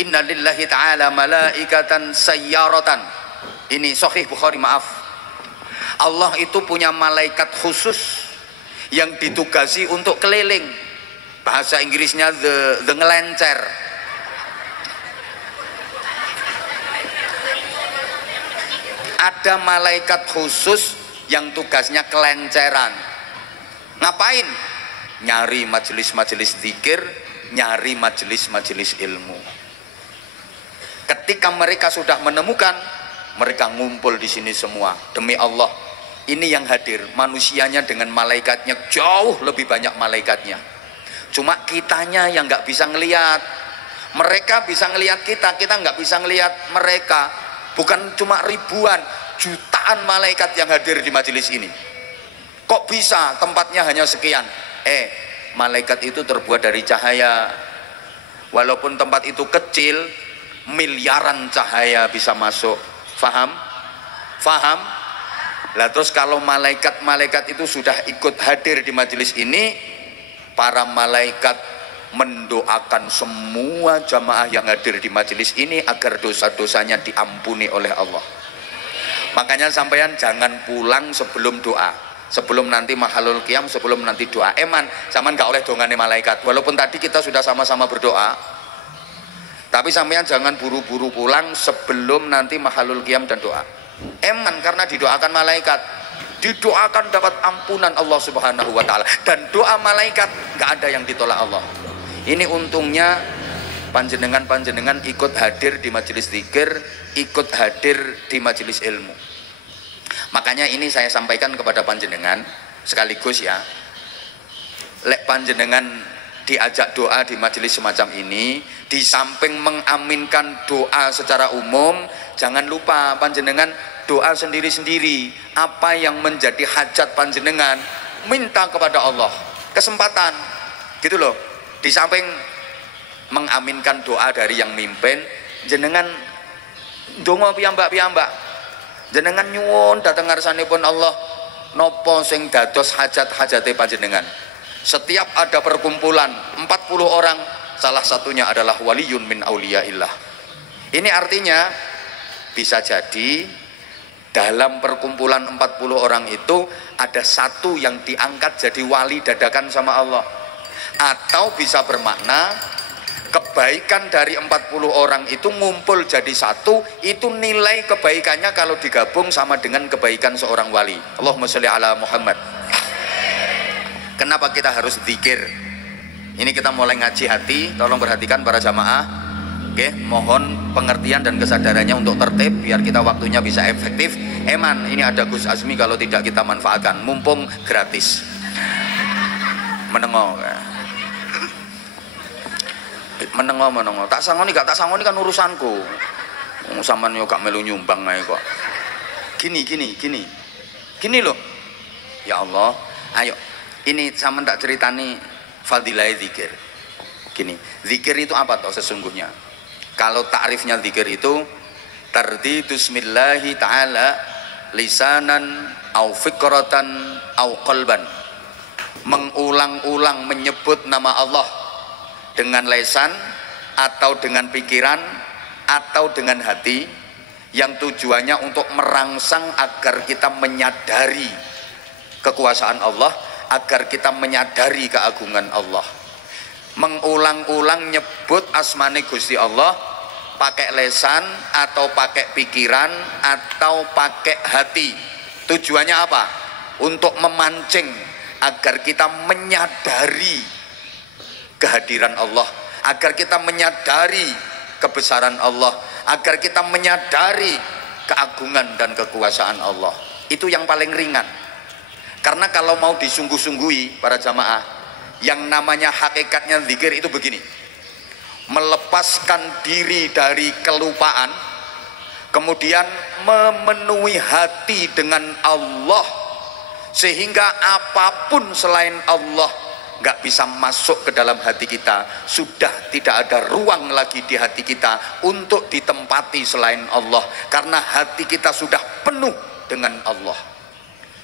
inna lillahi ta'ala malaikatan sayyaratan. Ini sahih Bukhari, maaf. Allah itu punya malaikat khusus yang ditugasi untuk keliling. Bahasa Inggrisnya the ngelencer. Ada malaikat khusus yang tugasnya kelenceran. Ngapain? Nyari majelis-majelis zikir, nyari majelis-majelis ilmu. Ketika mereka sudah menemukan, mereka ngumpul di sini semua. Demi Allah, ini yang hadir manusianya dengan malaikatnya jauh lebih banyak malaikatnya. Cuma kitanya yang nggak bisa ngelihat. Mereka bisa ngelihat kita, kita nggak bisa ngelihat mereka. Bukan cuma ribuan, jutaan malaikat yang hadir di majelis ini. Kok bisa tempatnya hanya sekian? Malaikat itu terbuat dari cahaya. Walaupun tempat itu kecil, miliaran cahaya bisa masuk. Faham? Faham? Lah terus kalau malaikat-malaikat itu sudah ikut hadir di majelis ini, para malaikat mendoakan semua jamaah yang hadir di majelis ini agar dosa-dosanya diampuni oleh Allah. Makanya sampean jangan pulang sebelum doa, sebelum nanti mahalul qiyam, sebelum nanti doa. Eman, sampean gak oleh dongane malaikat. Walaupun tadi kita sudah sama-sama berdoa, tapi sampean jangan buru-buru pulang sebelum nanti mahalul qiyam dan doa. Eman, karena didoakan malaikat, didoakan dapat ampunan Allah Subhanahu wa ta'ala. Dan doa malaikat gak ada yang ditolak Allah. Ini untungnya panjenengan-panjenengan ikut hadir di majelis zikir, ikut hadir di majelis ilmu. Makanya ini saya sampaikan kepada panjenengan sekaligus ya, lek panjenengan diajak doa di majelis semacam ini, di samping mengaminkan doa secara umum, jangan lupa panjenengan doa sendiri-sendiri. Apa yang menjadi hajat panjenengan, minta kepada Allah kesempatan, gitu loh. Di samping mengaminkan doa dari yang mimpin, jenengan donga piyambak-piyambak, jenengan nyuwun dhateng ngarsanipun Allah napa sing dados hajat-hajate panjenengan. Setiap ada perkumpulan 40 orang, salah satunya adalah waliyun min auliyaillah. Ini artinya bisa jadi dalam perkumpulan 40 orang itu ada satu yang diangkat jadi wali dadakan sama Allah. Atau bisa bermakna kebaikan dari 40 orang itu ngumpul jadi satu, itu nilai kebaikannya kalau digabung sama dengan kebaikan seorang wali. Allahumma sholli ala Muhammad. Kenapa kita harus zikir? Ini kita mulai ngaji hati, tolong perhatikan para jamaah. Oke, mohon pengertian dan kesadarannya untuk tertib biar kita waktunya bisa efektif. Eman, ini ada Gus Azmi, kalau tidak kita manfaatkan, mumpung gratis. Menengok. Menengok. Tak sangoni gak tak sangoni kan urusanku. Sampeyan yo gak melu nyumbang ae kok. Gini. Gini loh, ya Allah, ayo, ini sama tak ceritani fadilah zikir. Gini, zikir itu apa toh sesungguhnya? Kalau takrifnya zikir itu tardidu bismillahi ta'ala lisanan au fikratan au qalban, mengulang-ulang menyebut nama Allah dengan lesan atau dengan pikiran atau dengan hati, yang tujuannya untuk merangsang agar kita menyadari kekuasaan Allah, agar kita menyadari keagungan Allah. Mengulang-ulang nyebut asmane Gusti Allah pakai lesan atau pakai pikiran atau pakai hati. Tujuannya apa? Untuk memancing agar kita menyadari kehadiran Allah, agar kita menyadari kebesaran Allah, agar kita menyadari keagungan dan kekuasaan Allah. Itu yang paling ringan. Karena kalau mau disungguh-sungguhi para jamaah, yang namanya hakikatnya zikir itu begini: melepaskan diri dari kelupaan, kemudian memenuhi hati dengan Allah, sehingga apapun selain Allah nggak bisa masuk ke dalam hati kita. Sudah tidak ada ruang lagi di hati kita untuk ditempati selain Allah, karena hati kita sudah penuh dengan Allah.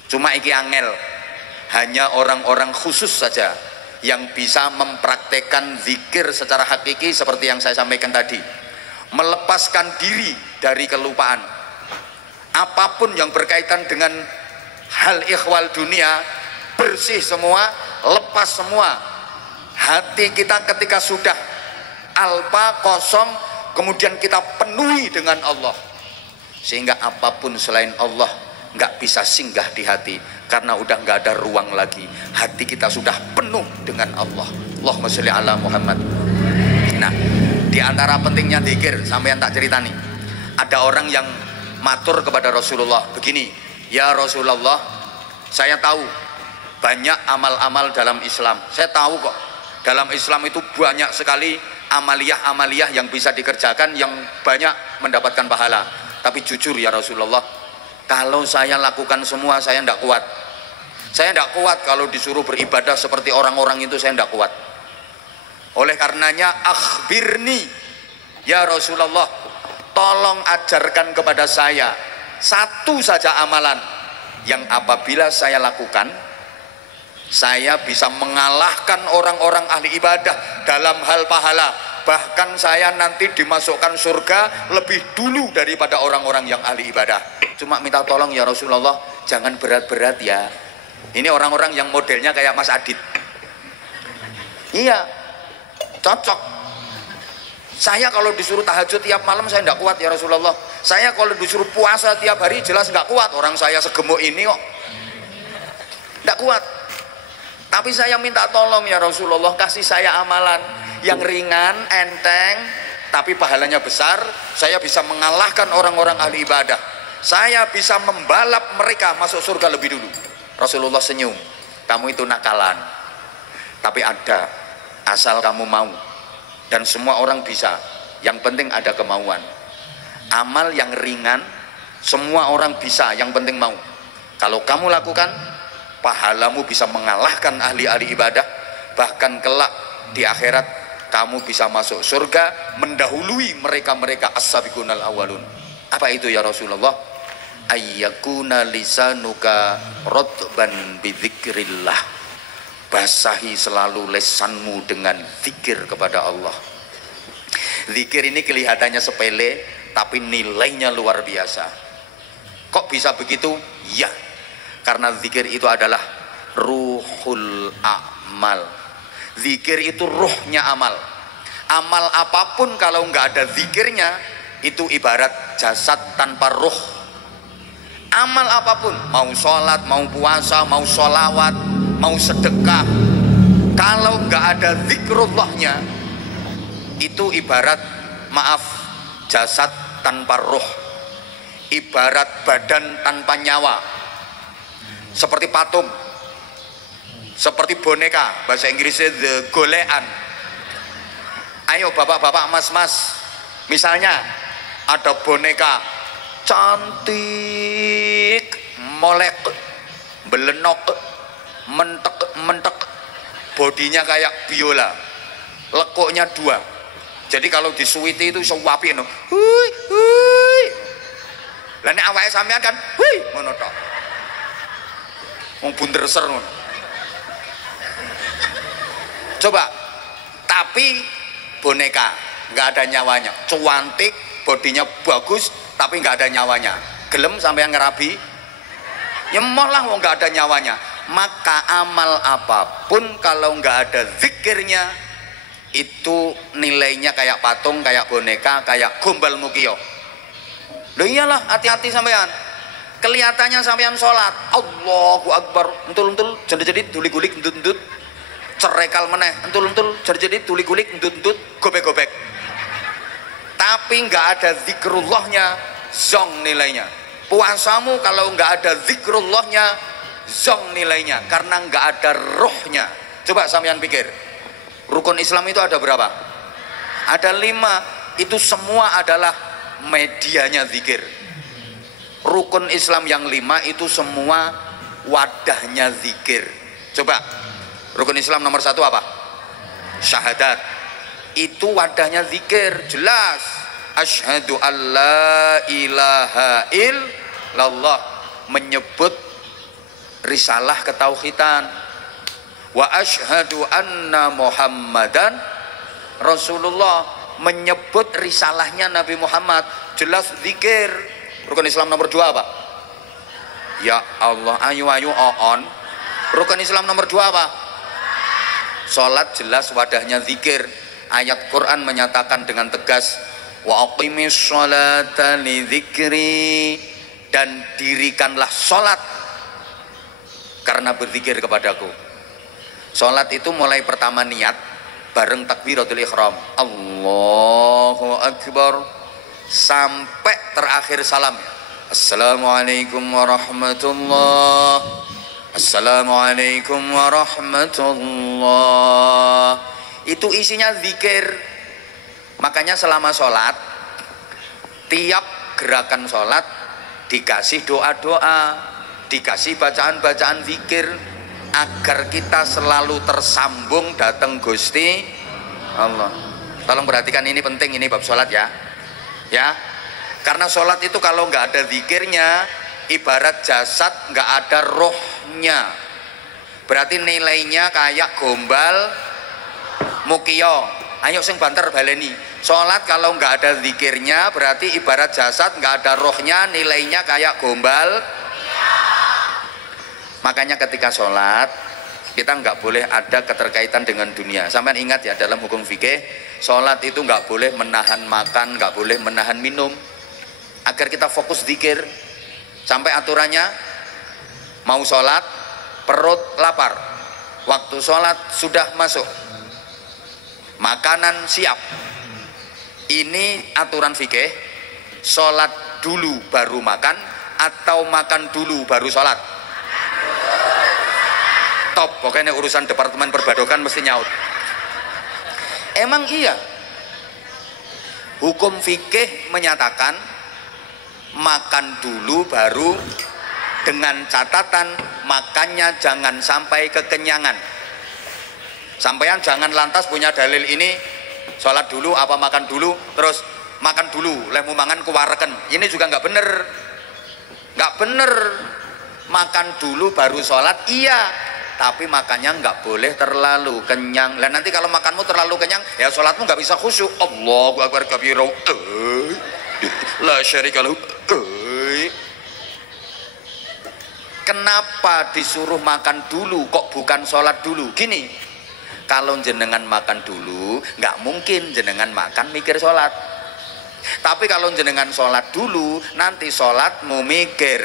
Cuma iki angel, hanya orang-orang khusus saja yang bisa mempraktekkan zikir secara hakiki seperti yang saya sampaikan tadi. Melepaskan diri dari kelupaan, apapun yang berkaitan dengan hal ikhwal dunia, bersih semua, lepas semua. Hati kita ketika sudah alpa, kosong, kemudian kita penuhi dengan Allah, sehingga apapun selain Allah nggak bisa singgah di hati, karena udah nggak ada ruang lagi. Hati kita sudah penuh dengan Allah. Allahumma sholli ala Muhammad. Nah, di antara pentingnya zikir, sampeyan tak ceritani, ada orang yang matur kepada Rasulullah begini, ya Rasulullah, saya tahu banyak amal-amal dalam Islam. Saya tahu kok, dalam Islam itu banyak sekali amaliyah-amaliyah yang bisa dikerjakan, yang banyak mendapatkan pahala. Tapi jujur ya Rasulullah, kalau saya lakukan semua, saya tidak kuat. Saya tidak kuat kalau disuruh beribadah seperti orang-orang itu, saya tidak kuat. Oleh karenanya, akhbirni ya Rasulullah, tolong ajarkan kepada saya satu saja amalan yang apabila saya lakukan, saya bisa mengalahkan orang-orang ahli ibadah dalam hal pahala. Bahkan saya nanti dimasukkan surga lebih dulu daripada orang-orang yang ahli ibadah. Cuma minta tolong ya Rasulullah, jangan berat-berat ya. Ini orang-orang yang modelnya kayak Mas Adit. Iya, cocok. Saya kalau disuruh tahajud tiap malam saya tidak kuat ya Rasulullah. Saya kalau disuruh puasa tiap hari jelas nggak kuat. Orang saya segemuk ini kok, tidak kuat. Tapi saya minta tolong ya Rasulullah, kasih saya amalan yang ringan, enteng, tapi pahalanya besar. Saya bisa mengalahkan orang-orang ahli ibadah. Saya bisa membalap mereka masuk surga lebih dulu. Rasulullah senyum, kamu itu nakalan, tapi ada, asal kamu mau. Dan semua orang bisa, yang penting ada kemauan. Amal yang ringan, semua orang bisa, yang penting mau. Kalau kamu lakukan, pahalamu bisa mengalahkan ahli-ahli ibadah. Bahkan kelak di akhirat kamu bisa masuk surga mendahului mereka-mereka as-sabiqunal awalun. Apa itu ya Rasulullah? Ayyakuna lisanuka rotban bidzikrillah, basahi selalu lesanmu dengan zikir kepada Allah. Zikir ini kelihatannya sepele, tapi nilainya luar biasa. Kok bisa begitu? Ya, karena zikir itu adalah ruhul amal. Zikir itu ruhnya amal. Amal apapun kalau nggak ada zikirnya, itu ibarat jasad tanpa ruh. Amal apapun, mau sholat, mau puasa, mau sholawat, mau sedekah, kalau nggak ada zikrullahnya, itu ibarat, maaf, jasad tanpa ruh, ibarat badan tanpa nyawa, seperti patung, seperti boneka, bahasa Inggrisnya the golean. Ayo bapak-bapak, mas-mas, misalnya ada boneka cantik, molek, belenok, mentek mentek, bodinya kayak biola, lekuknya 2. Jadi kalau disuwiti itu iso wapi no. Hui hui. Lah nek awake sampean kan hui ngono tok. Wong bunder ser ngono. Coba, tapi boneka nggak ada nyawanya, cuantik, bodinya bagus, tapi nggak ada nyawanya. Gelem sampean ngerabi? Nyemoh lah, wong nggak ada nyawanya. Maka amal apapun kalau nggak ada zikirnya, itu nilainya kayak patung, kayak boneka, kayak gombal mukio. Loh iyalah, hati-hati sampean. Kelihatannya sampean sholat, Allahu Akbar, entul-entul, jadi tulik-gulik, entut-entut, cerekal meneh, entul-entul, jadi tulik-gulik, entut-entut, gobek-gobek. Tapi nggak ada zikrullahnya, zong nilainya. Puasamu kalau nggak ada zikrullahnya, zong nilainya, karena nggak ada rohnya. Coba sampean pikir, rukun Islam itu ada berapa? Ada 5. Itu semua adalah medianya zikir. Rukun Islam yang 5 itu semua wadahnya zikir. Coba, rukun Islam nomor 1 apa? Syahadat. Itu wadahnya zikir, jelas. Asyhadu alla ilaha illallah, menyebut risalah ketauhidan. Wa asyhadu anna Muhammadan Rasulullah, menyebut risalahnya Nabi Muhammad, jelas zikir. Rukun Islam nomor 2 apa? Ya Allah, ayu on. Rukun Islam nomor 2 apa? Salat, jelas wadahnya zikir. Ayat Quran menyatakan dengan tegas, wa aqimis sholata li dzikri, dan dirikanlah salat karena berzikir kepadaku. Salat itu mulai pertama niat bareng takbiratul ihram, Allahu Akbar, sampai terakhir salam. Assalamualaikum warahmatullah, Assalamualaikum warahmatullah. Itu isinya zikir. Makanya selama sholat, tiap gerakan sholat dikasih doa-doa, dikasih bacaan-bacaan zikir, agar kita selalu tersambung datang Gusti Allah. Tolong perhatikan, ini penting, ini bab sholat ya. Ya, karena sholat itu kalau nggak ada zikirnya, ibarat jasad nggak ada rohnya. Berarti nilainya kayak gombal mukio. Ayo sing banter baleni. Sholat kalau nggak ada zikirnya, berarti ibarat jasad nggak ada rohnya, nilainya kayak gombal. Makanya ketika sholat kita nggak boleh ada keterkaitan dengan dunia. Sampai ingat ya, dalam hukum fikih, sholat itu nggak boleh menahan makan, nggak boleh menahan minum, agar kita fokus zikir. Sampai aturannya, mau sholat perut lapar, waktu sholat sudah masuk, makanan siap. Ini aturan fikih. Sholat dulu baru makan, atau makan dulu baru sholat? Top, pokoknya urusan departemen perbadokan mesti nyaut. Emang iya, hukum fikih menyatakan makan dulu baru, dengan catatan makannya jangan sampai kekenyangan. Sampean jangan lantas punya dalil ini, sholat dulu apa makan dulu, terus makan dulu lemu mangan kuwareken. Ini juga nggak bener, nggak bener. Makan dulu baru sholat, iya, tapi makannya nggak boleh terlalu kenyang. Lah nanti kalau makanmu terlalu kenyang, ya sholatmu nggak bisa khusyuk. Allahu Akbar kabira, la syarikalahu. Kenapa disuruh makan dulu kok bukan sholat dulu? Gini, kalau jenengan makan dulu, nggak mungkin jenengan makan mikir sholat. Tapi kalau jenengan sholat dulu, nanti sholatmu mikir.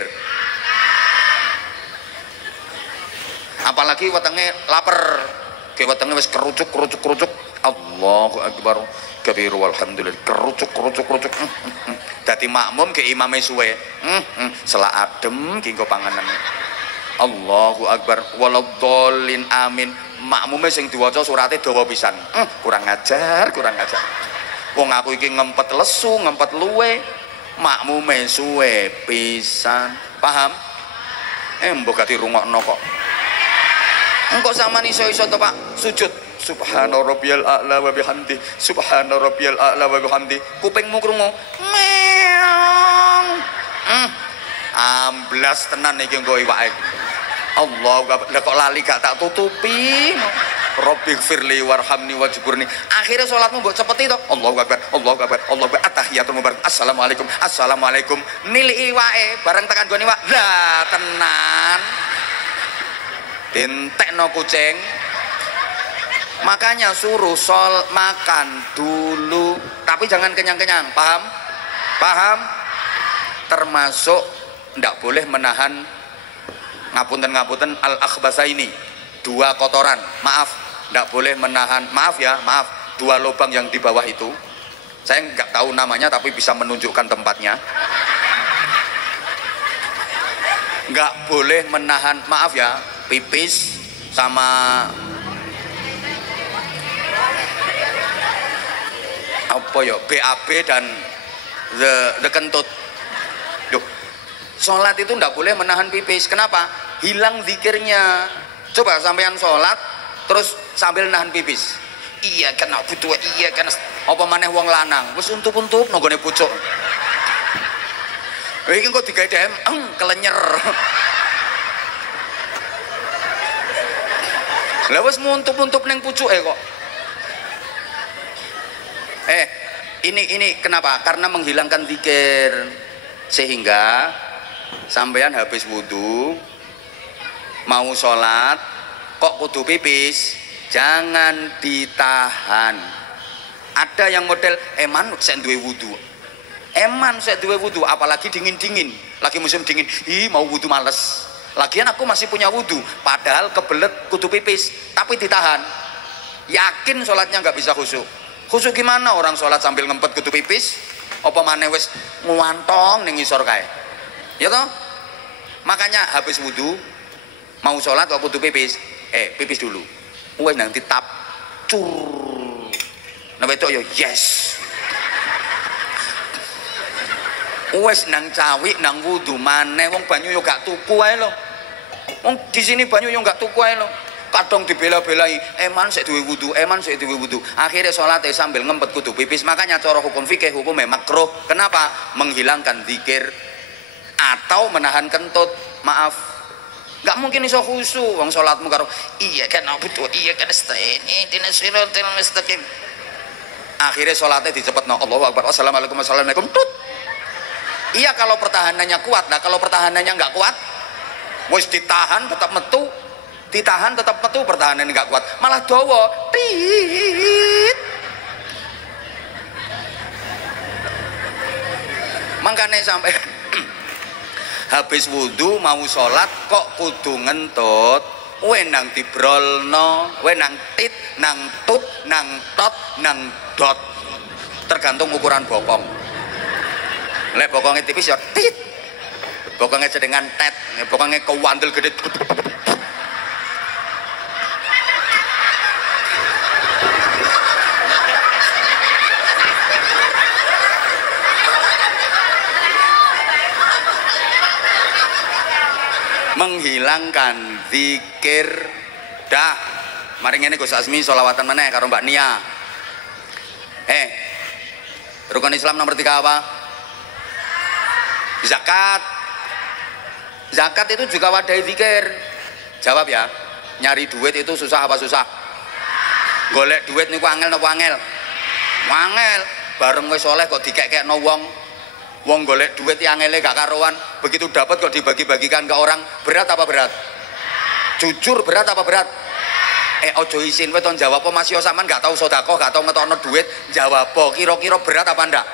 Apalagi wetenge lapar, kayak wetenge wis kerucuk. Allahu Akbar kabiru walhamdulillah, kerucuk. Dadi makmum ke imame suwe, selak adem ki engko panganan. Allahu Akbar waladhdallin amin. Makmume sing diwaca surate dawa pisan. Kurang ajar. Wong aku iki ngempet lesu, ngempet luwe, makmume suwe pisan. Paham? mbok gak dirungokno kok. Engko sampean iso-iso to Pak sujud. Subhana rabbiyal a'la wa bihamdi. Subhana rabbiyal a'la wa bihamdi. Kupingmu krungu. Meong. Amblas tenan iki engko iwake. Allah lah kok lali gak tak tutupi. Rabbighfirli warhamni wajburni. Akhirnya sholatmu mbok cepeti to. Allahu akbar, Allahu akbar, Allahu akbar. At-tahiyatul mubarak. Assalamualaikum, assalamualaikum. Niliki wae bareng tekan gone wak. Lah tenan. Dintekno kucing. Makanya suruh makan dulu, tapi jangan kenyang-kenyang. Paham? Paham? Termasuk ndak boleh menahan ngapunten al-akhbasa ini. Dua kotoran, maaf, ndak boleh menahan, maaf ya, maaf, dua lubang yang di bawah itu. Saya nggak tahu namanya tapi bisa menunjukkan tempatnya. Nggak boleh menahan, maaf ya, pipis sama apa ya, BAB dan the kentut. Duh, sholat itu ndak boleh menahan pipis. Kenapa? Hilang zikirnya. Coba sampean sholat terus sambil nahan pipis. Iya kan butuh, iya kan apa maneh wong lanang wis untup-untup nanggone pucuk. Iki kok digawe DM kelenyer. Lah wis muntup-untup ning pucuke kok. Ini kenapa? Karena menghilangkan zikir. Sehingga sampean habis wudu mau sholat kok kudu pipis, jangan ditahan. Ada yang model eman saya duwe wudu, eman saya duwe wudu, apalagi dingin-dingin, lagi musim dingin, mau wudu males, lagian aku masih punya wudu, padahal kebelet kudu pipis tapi ditahan. Yakin sholatnya nggak bisa khusyuk. Khusyuk gimana orang sholat sambil ngempet kudu pipis, apa maneh wis nguantong ning ngisor kae, ya toh. Makanya habis wudu mau sholat kok kudu pipis, pipis dulu. Wes nang ditap cur. Nah wedok yo yes. Wes nang cawik nang wudu maneh wong banyu yo gak tuku ae lho. Wong di sini banyu yo gak tuku ae lho. Kadang dibela-belai, eman sik duwe wudu, eman sik duwe wudu. Akhirnya sholatnya sambil ngempet kudu pipis. Makanya cara hukum fikih hukumnya makruh. Kenapa? Menghilangkan zikir atau menahan kentut. Maaf, nggak mungkin iso khusyuk wong salatmu karo iya kan butuh, iya kan ini dinasiratil mustaqim. Akhirnya salatnya dicepetno. Allahu akbar, assalamualaikum, assalamualaikum tut. Iya kalau pertahanannya kuat. Nah kalau pertahanannya nggak kuat, wis ditahan tetap metu, ditahan tetap metu, pertahanan nggak kuat malah dawa tit. Makanya sampai habis wudu mau sholat kok kudu ngentut, wenang dibrolno, wenang tit, nang tut, nang tot, nang dot, tergantung ukuran bokong. Lek bokongnya tipis ya tit, bokongnya sedengan tet, bokongnya kewandel gede. Menghilangkan zikir. Dah mari ngene Gus Asmi sholawatan meneh karo Mbak Nia. Rukun Islam nomor 3 apa? Zakat. Zakat itu juga wadai zikir. Jawab ya. Nyari duit itu susah apa susah? Golek duit niku angel napa angel? Angel. Bareng wis soleh kok dikek-kekno wong. Wong golek duit yang angele gak karuan, begitu dapat kok dibagi-bagikan ke orang. Berat apa berat? Jujur berat apa berat? Ojo isin kowe ton jawab apa Mas yo sampean gak tahu sedekah, gak tahu ngetokno duit, jawab apa kira-kira berat apa ndak?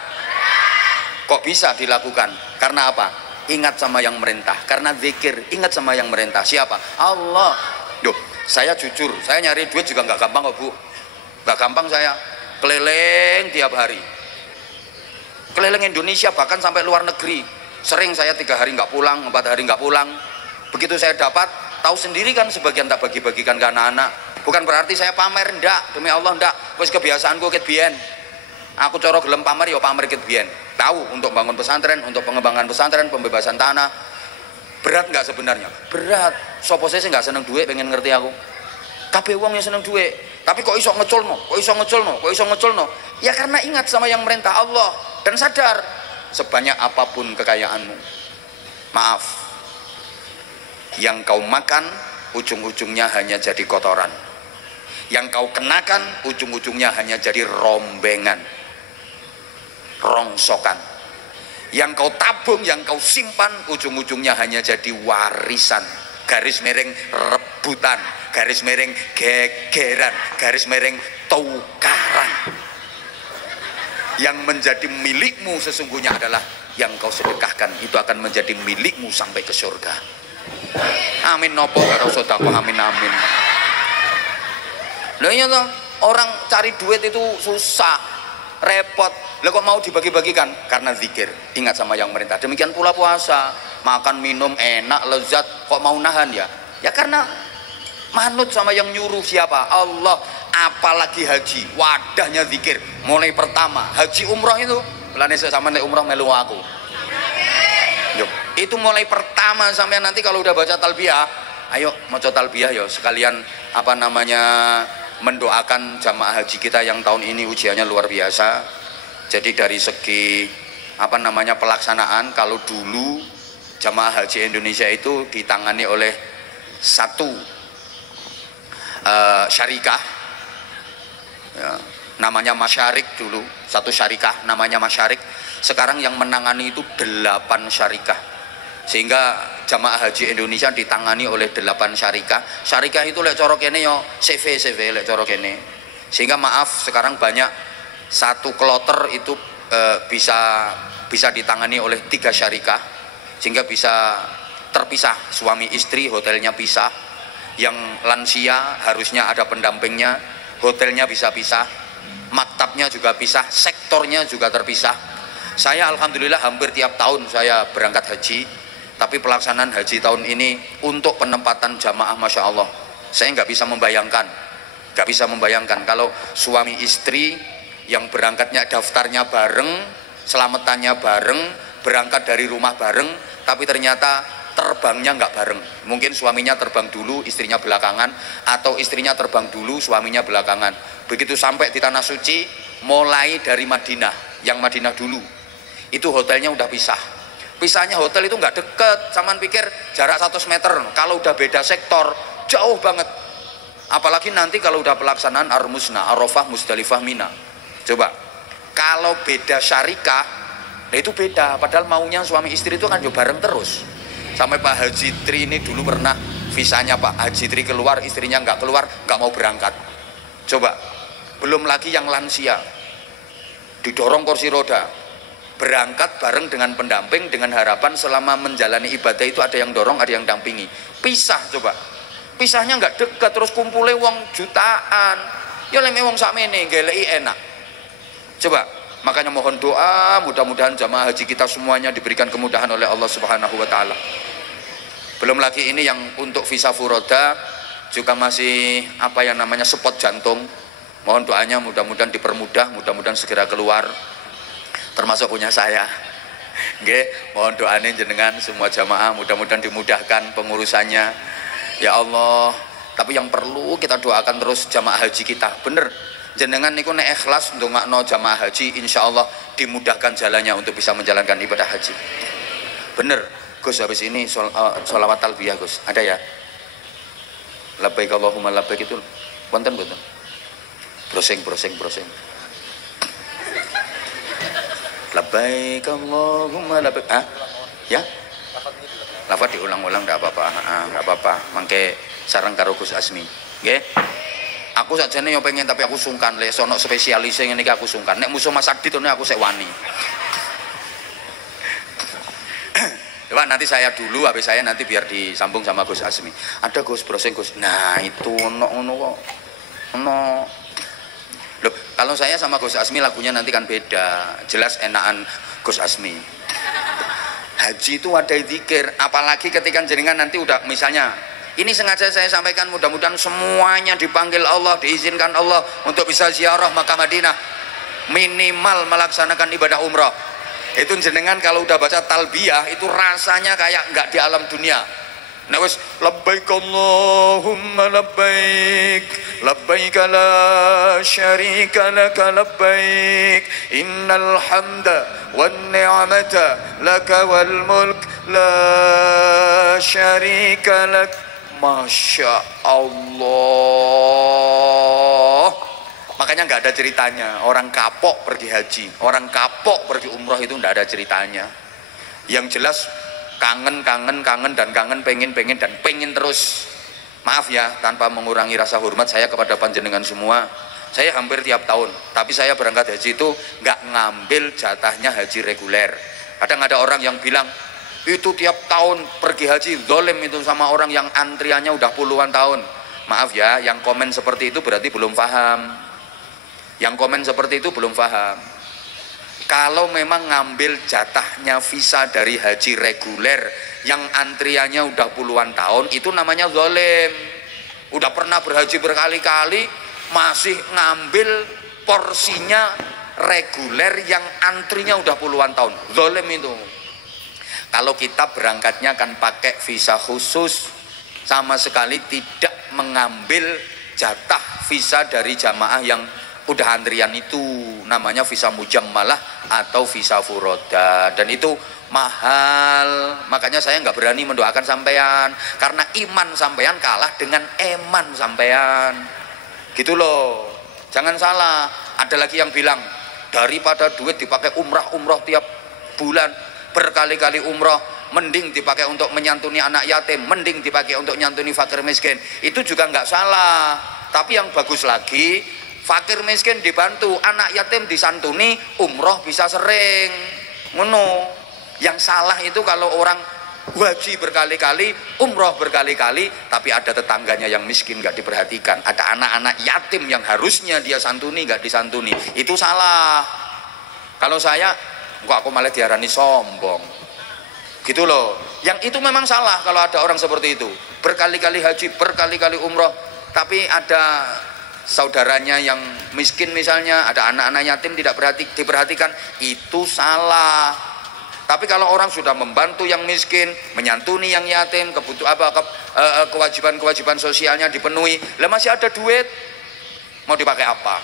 Kok bisa dilakukan? Karena apa? Ingat sama yang merintah. Karena zikir, ingat sama yang merintah. Siapa? Allah. Duh, saya jujur, saya nyari duit juga nggak gampang kok Bu. Nggak gampang saya. Keliling tiap hari. Keliling Indonesia bahkan sampai luar negeri. Sering saya 3 hari nggak pulang, 4 hari nggak pulang. Begitu saya dapat, tahu sendiri kan sebagian tak bagi-bagikan ke anak-anak. Bukan berarti saya pamer, ndak, demi Allah ndak. Wis kebiasaanku ket biyen. Aku coro gelem pamer ya pamer ket biyen. Tahu untuk bangun pesantren, untuk pengembangan pesantren, pembebasan tanah. Berat nggak sebenarnya? Berat. Sopo saya nggak seneng duit, pengen ngerti aku. Kabeh wong yang seneng duit. Tapi kok iso ngeculno? Kok iso ngeculno? Kok iso ngeculno? Ya karena ingat sama yang merintah Allah dan sadar sebanyak apapun kekayaanmu, maaf, yang kau makan ujung-ujungnya hanya jadi kotoran. Yang kau kenakan ujung-ujungnya hanya jadi rombengan, rongsokan. Yang kau tabung, yang kau simpan ujung-ujungnya hanya jadi warisan, garis miring rebutan, garis miring gegeran, garis miring tukaran. Yang menjadi milikmu sesungguhnya adalah yang kau sedekahkan, itu akan menjadi milikmu sampai ke surga. Amin nopo karo sedekah, amin amin. Lah iya toh, orang cari duit itu susah, repot. Lah kok mau dibagi-bagikan? Karena zikir, ingat sama yang merintah. Demikian pula puasa, makan minum enak lezat, kok mau nahan ya? Ya karena manut sama yang nyuruh siapa? Allah. Apalagi haji, wadahnya zikir. Mulai pertama haji umroh itu, belane sama nek umroh melu aku. Yuk, itu mulai pertama sampai nanti kalau udah baca talbiyah, ayo maca talbiyah ya sekalian apa namanya mendoakan jamaah haji kita yang tahun ini ujiannya luar biasa. Jadi dari segi apa namanya pelaksanaan, kalau dulu jamaah haji Indonesia itu ditangani oleh satu syarikah ya, namanya Masyarik dulu, satu syarikah namanya Masyarik. Sekarang yang menangani itu 8 syarikah, sehingga jamaah haji Indonesia ditangani oleh 8 syarikah. Syarikah itu lek coro kene yo CV lek coro kene. Sehingga maaf sekarang banyak satu kloter itu bisa ditangani oleh 3 syarikah, sehingga bisa terpisah, suami istri hotelnya pisah, yang lansia harusnya ada pendampingnya, hotelnya bisa pisah, maktabnya juga pisah, sektornya juga terpisah. Saya alhamdulillah hampir tiap tahun saya berangkat haji, tapi pelaksanaan haji tahun ini untuk penempatan jamaah Masya Allah, saya nggak bisa membayangkan kalau suami istri yang berangkatnya daftarnya bareng, selamatannya bareng, berangkat dari rumah bareng, tapi ternyata terbangnya nggak bareng. Mungkin suaminya terbang dulu, istrinya belakangan, atau istrinya terbang dulu, suaminya belakangan. Begitu sampai di Tanah Suci, mulai dari Madinah, yang Madinah dulu, itu hotelnya udah pisah. Pisahnya hotel itu nggak deket, saman pikir jarak 100 meter. Kalau udah beda sektor, jauh banget. Apalagi nanti kalau udah pelaksanaan Ar-Musna, Arafah, Musdalifah, Mina. Coba, kalau beda syarikah, nah itu beda. Padahal maunya suami istri itu kan juga bareng terus. Sampai Pak Haji Tri ini dulu pernah visanya Pak Haji Tri keluar, istrinya nggak keluar, nggak mau berangkat. Coba, belum lagi yang lansia, didorong kursi roda, berangkat bareng dengan pendamping dengan harapan selama menjalani ibadah itu ada yang dorong, ada yang dampingi. Pisah coba, pisahnya nggak dekat, terus kumpulnya wong jutaan. Ya leme wong sakmene geleki enak. Coba, makanya mohon doa, mudah-mudahan jamaah haji kita semuanya diberikan kemudahan oleh Allah Subhanahu wa taala. Belum lagi ini yang untuk visa furoda juga masih apa yang namanya spot jantung. Mohon doanya mudah-mudahan dipermudah, mudah-mudahan segera keluar. Termasuk punya saya. Nggih, mohon doanya jenengan semua jamaah mudah-mudahan dimudahkan pengurusannya. Ya Allah, tapi yang perlu kita doakan terus jamaah haji kita. Bener, jenengan niku nek ikhlas ndongakno jamaah haji, insyaallah dimudahkan jalannya untuk bisa menjalankan ibadah haji. Bener, Gus habis ini sholawat talbiyah Gus. Ada ya? Labbaik Allahumma labbaik itu wonten mboten? Brosing. Labbaik Allahumma labbaik. Ah? Ya? Lafaz diulang-ulang enggak apa-apa. Enggak apa-apa. Mangke sareng karo Gus Asmi. Nggih. Aku sakjane yo pengen tapi aku sungkan. Lek sono spesialis ngene iki aku sungkan. Nek musuh Mas Adit aku sik wani. Coba nanti saya dulu, habis saya nanti biar disambung sama Gus Asmi. Ada Gus brosing Gus. Nah, itu ono kok. Ono. Loh, kalau saya sama Gus Asmi lagunya nanti kan beda. Jelas enakan Gus Asmi. Haji itu ada zikir, apalagi ketika jenengan nanti udah misalnya ini sengaja saya sampaikan, mudah-mudahan semuanya dipanggil Allah, diizinkan Allah untuk bisa ziarah Makkah Madinah, minimal melaksanakan ibadah umrah. Itu jenengan kalau udah baca talbiyah itu rasanya kayak nggak di alam dunia. Nah wis labbaik Allahumma labbaik labbaik la syarika laka labbaik innal hamda wan ni'mata laka wal mulk la syarika lak. Masya Allah. Makanya nggak ada ceritanya orang kapok pergi haji, orang kapok pergi umroh itu nggak ada ceritanya. Yang jelas kangen dan kangen, pengen dan pengen terus. Maaf ya, tanpa mengurangi rasa hormat saya kepada panjenengan semua, saya hampir tiap tahun, tapi saya berangkat haji itu nggak ngambil jatahnya haji reguler. Kadang ada orang yang bilang itu tiap tahun pergi haji zalim itu sama orang yang antriannya udah puluhan tahun. Maaf ya, yang komen seperti itu berarti belum paham. Yang komen seperti itu belum paham. Kalau memang ngambil jatahnya visa dari haji reguler yang antriannya udah puluhan tahun, itu namanya zalim. Udah pernah berhaji berkali-kali masih ngambil porsinya reguler yang antrinya udah puluhan tahun, zalim itu. Kalau kita berangkatnya kan pakai visa khusus, sama sekali tidak mengambil jatah visa dari jamaah yang udah antrian, itu namanya visa mujammalah atau visa furoda, dan itu mahal. Makanya saya nggak berani mendoakan sampean karena iman sampean kalah dengan eman sampean, gitu loh. Jangan salah. Ada lagi yang bilang daripada duit dipakai umrah tiap bulan berkali-kali umrah, mending dipakai untuk menyantuni anak yatim, mending dipakai untuk nyantuni fakir miskin. Itu juga nggak salah. Tapi yang bagus lagi, fakir miskin dibantu, anak yatim disantuni, umroh bisa sering. Ngono. Yang salah itu kalau orang haji berkali-kali, umroh berkali-kali, tapi ada tetangganya yang miskin nggak diperhatikan, ada anak-anak yatim yang harusnya dia santuni nggak disantuni. Itu salah. Kalau saya, kok aku malah diarani sombong, gitu loh. Yang itu memang salah kalau ada orang seperti itu, berkali-kali haji, berkali-kali umroh, tapi ada saudaranya yang miskin misalnya, ada anak-anak yatim tidak diperhatikan, itu salah. Tapi kalau orang sudah membantu yang miskin, menyantuni yang yatim, kewajiban-kewajiban sosialnya dipenuhi, lah masih ada duit, mau dipakai apa?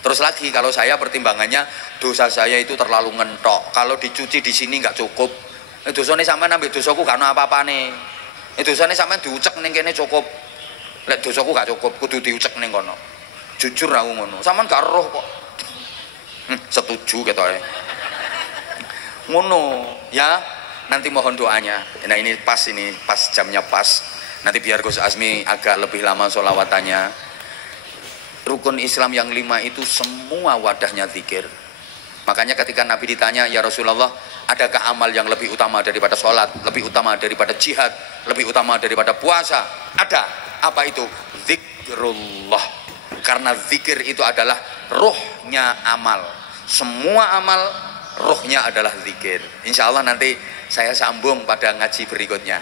Terus lagi, kalau saya pertimbangannya dosa saya itu terlalu ngentok, kalau dicuci di sini nggak cukup. Dosane sampean ambil dosaku gak ono apa-apane. Dosane sampean diucek ning kene cukup. Lek dosaku gak cukup, kudu diucek ning kono. Jujur aku ngono. Sampean gak roh kok. Setuju ketoke. Ngono, ya. Nanti mohon doanya. Nah, ini pas jamnya pas. Nanti biar Gus Asmi agak lebih lama sholawatanya. Rukun Islam yang 5 itu semua wadahnya zikir. Makanya ketika Nabi ditanya, ya Rasulullah, adakah amal yang lebih utama daripada sholat, lebih utama daripada jihad, lebih utama daripada puasa? Ada. Apa itu? Zikrullah. Karena zikir itu adalah ruhnya amal. Semua amal ruhnya adalah zikir. Insya Allah nanti saya sambung pada ngaji berikutnya.